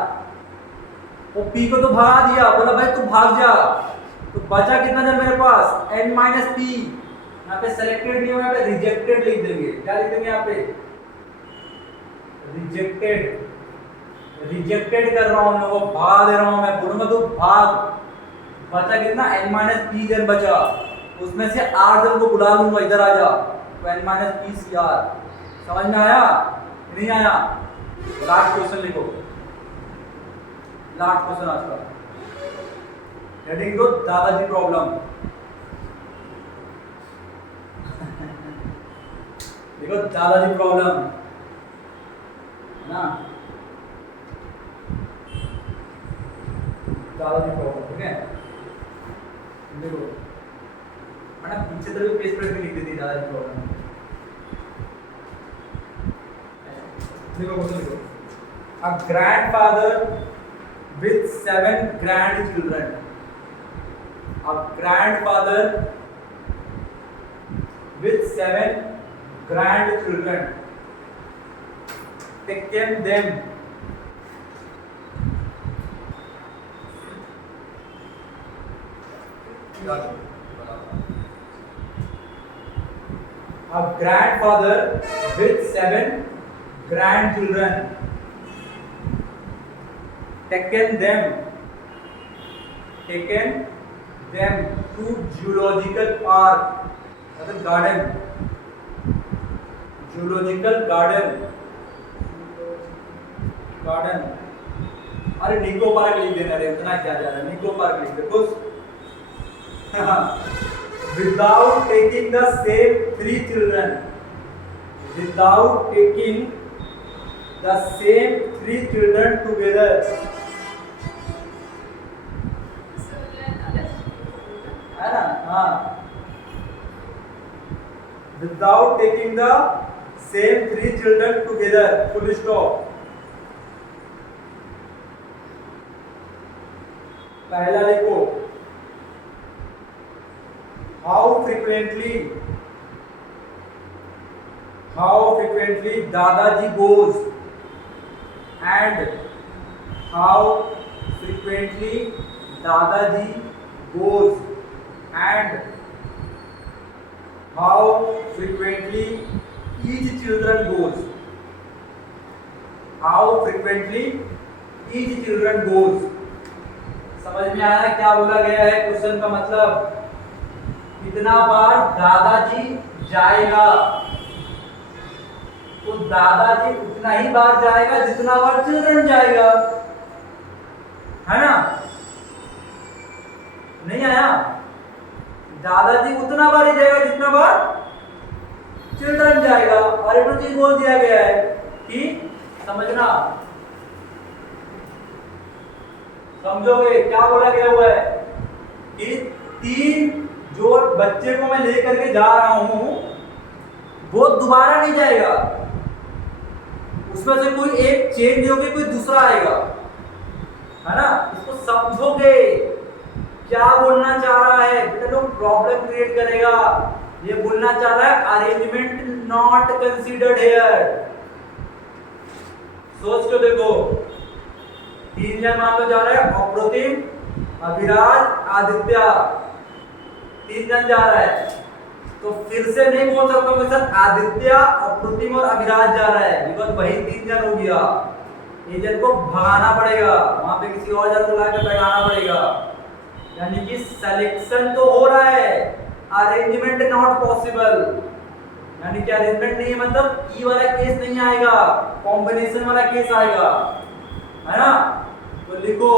वो P को तो भगा दिया, बोला भाई तू भाग जा। तो बचा कितना जन मेरे पास? n minus P. यहाँ पे सेलेक्टेड नहीं हुआ, यहाँ पे रिजेक्टेड लिख देंगे। क्या लिख देंगे यहाँ पे? रिजेक्टेड। रिजेक्टेड कर रहा हूँ मैं, वो भगा दे रहा हूँ मैं, बोलूंगा तो भाग। बचा कितना? n माइनस पी जन बचा, उसमें से 8 जन को बुला लूंगा, इधर आ जा। तो n माइनस पी CR। समझ में आया? नहीं आया? लास्ट क्वेश्चन लिखो, लास्ट क्वेश्चन आज का, हेडिंग दो दादाजी प्रॉब्लम। देखो दादाजी प्रॉब्लम ना, दादाजी प्रॉब्लम, ठीक है। देखो मैंने पीछे तरफ पेज पर भी लिख दी थी दादाजी प्रॉब्लम। देखो क्वेश्चन देखो, अ grandfather with 7 grandchildren A grandfather with 7 grandchildren taken them a grandfather with 7 grandchildren taken them to zoological park मतलब garden zoological garden अरे निको पार्क लिख देना रे इतना क्या जा रहा है निको पार्क लिख दे कुछ without taking the same 3 children together है ना हाँ without taking the same 3 children together full stop पहला लिखो how frequently दादाजी goes and how frequently दादाजी goes and how frequently each children goes समझ में आ रहा है क्या बोला गया है क्वेश्चन का मतलब कितना बार दादाजी जाएगा तो दादाजी उतना ही बार जाएगा जितना बार चिल्ड्रन जाएगा है ना नहीं आया दादाजी उतना बार ही जाएगा जितना बार चिल्ड्रन जाएगा और एक चीज बोल दिया गया है कि समझना समझोगे क्या बोला गया हुआ है कि 3 जो बच्चे को मैं लेकर के जा रहा हूं वो दोबारा नहीं जाएगा उसमें से कोई एक चेंज होके कोई दूसरा आएगा है ना इसको समझोगे क्या बोलना चाह रहा है बेटा लोग प्रॉब्लम क्रिएट करेगा ये बोलना चाह रहा है अरेंजमेंट नॉट कंसीडर्ड हियर सोच के देखो 3 जन मान लो जा रहे हैं अप्रतिम अभिराज आदित्य 3 जन जा रहा है तो फिर से नहीं बोल सकता मैं सर आदित्य अप्रतिम और अभिराज जा रहा है बिकॉज वही 3 जन हो गया ये जन को भगाना पड़ेगा वहां पे किसी और जन को लाके बैठाना पड़ेगा यानी कि सिलेक्शन तो हो रहा है अरेंजमेंट नॉट पॉसिबल यानी कि अरेंजमेंट नहीं है मतलब ई वाला केस नहीं आएगा कॉम्बिनेशन वाला केस आएगा है ना तो लिखो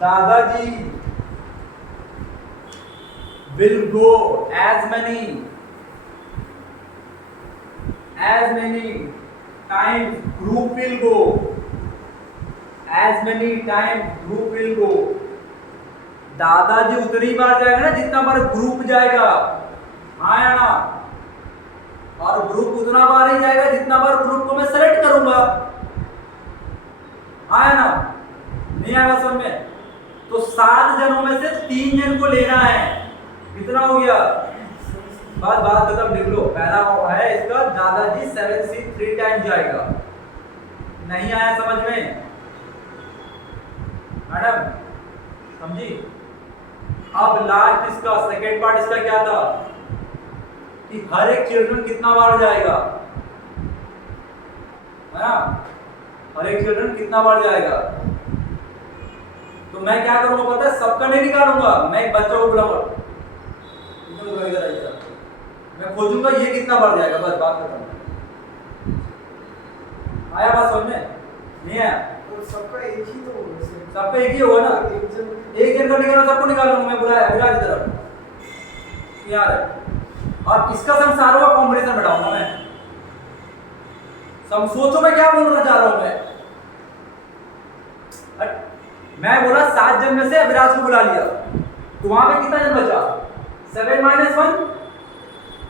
दादाजी will go as many times group will go दादाजी उतनी बार जाएगा ना जितना बार ग्रुप जाएगा हाँ या ना और ग्रुप उतना बार ही जाएगा जितना बार ग्रुप को मैं सेलेक्ट करूंगा हाँ या ना नहीं आएगा समझ में तो 7 जनों में से 3 जन को लेना है कितना हो गया बात खत्म लिख लो पहला है इसका दादाजी 7 से 3 टाइम जाएगा नहीं आया समझ में मैडम समझी अब लास्ट इसका सेकेंड पार्ट इसका क्या था कि हर एक चिल्ड्रन कितना बार जाएगा है ना हर एक चिल्ड्रन कितना बार जाएगा तो मैं क्या करूंगा पता है सबका नहीं निकालूंगा मैं एक बच्चा को बुलाऊंगा मैं खोजूंगा ये कितना बार जाएगा बस बात खत्म आया बात समझ में नहीं आया तो सबका एक ही तो होगा सर सबका एक ही होगा ना एक जन का निकालना सबको निकालूंगा मैं बुलाया अभिराज की तरफ यार है और इसका सम सारों का कॉम्बिनेशन बैठाऊंगा मैं सम सोचो मैं क्या बोलना चाह रहा हूं मैं बोला 7 जन में से अभिराज को बुला लिया तो वहां पे कितना जन बचा 7 - 1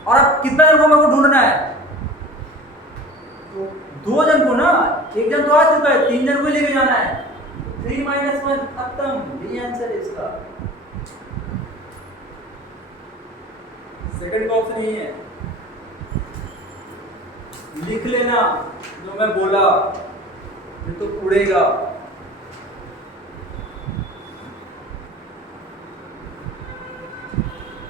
और अब कितना जन को मेरे को ढूंढना है तो 2 जन को ना एक जन तो आ चुका है 3 जन को लेके जाना है 3 - 1 खत्म यही आंसर है इसका सेकंड बॉक्स नहीं है, लिख लेना जो मैं बोला, ये तो उड़ेगा।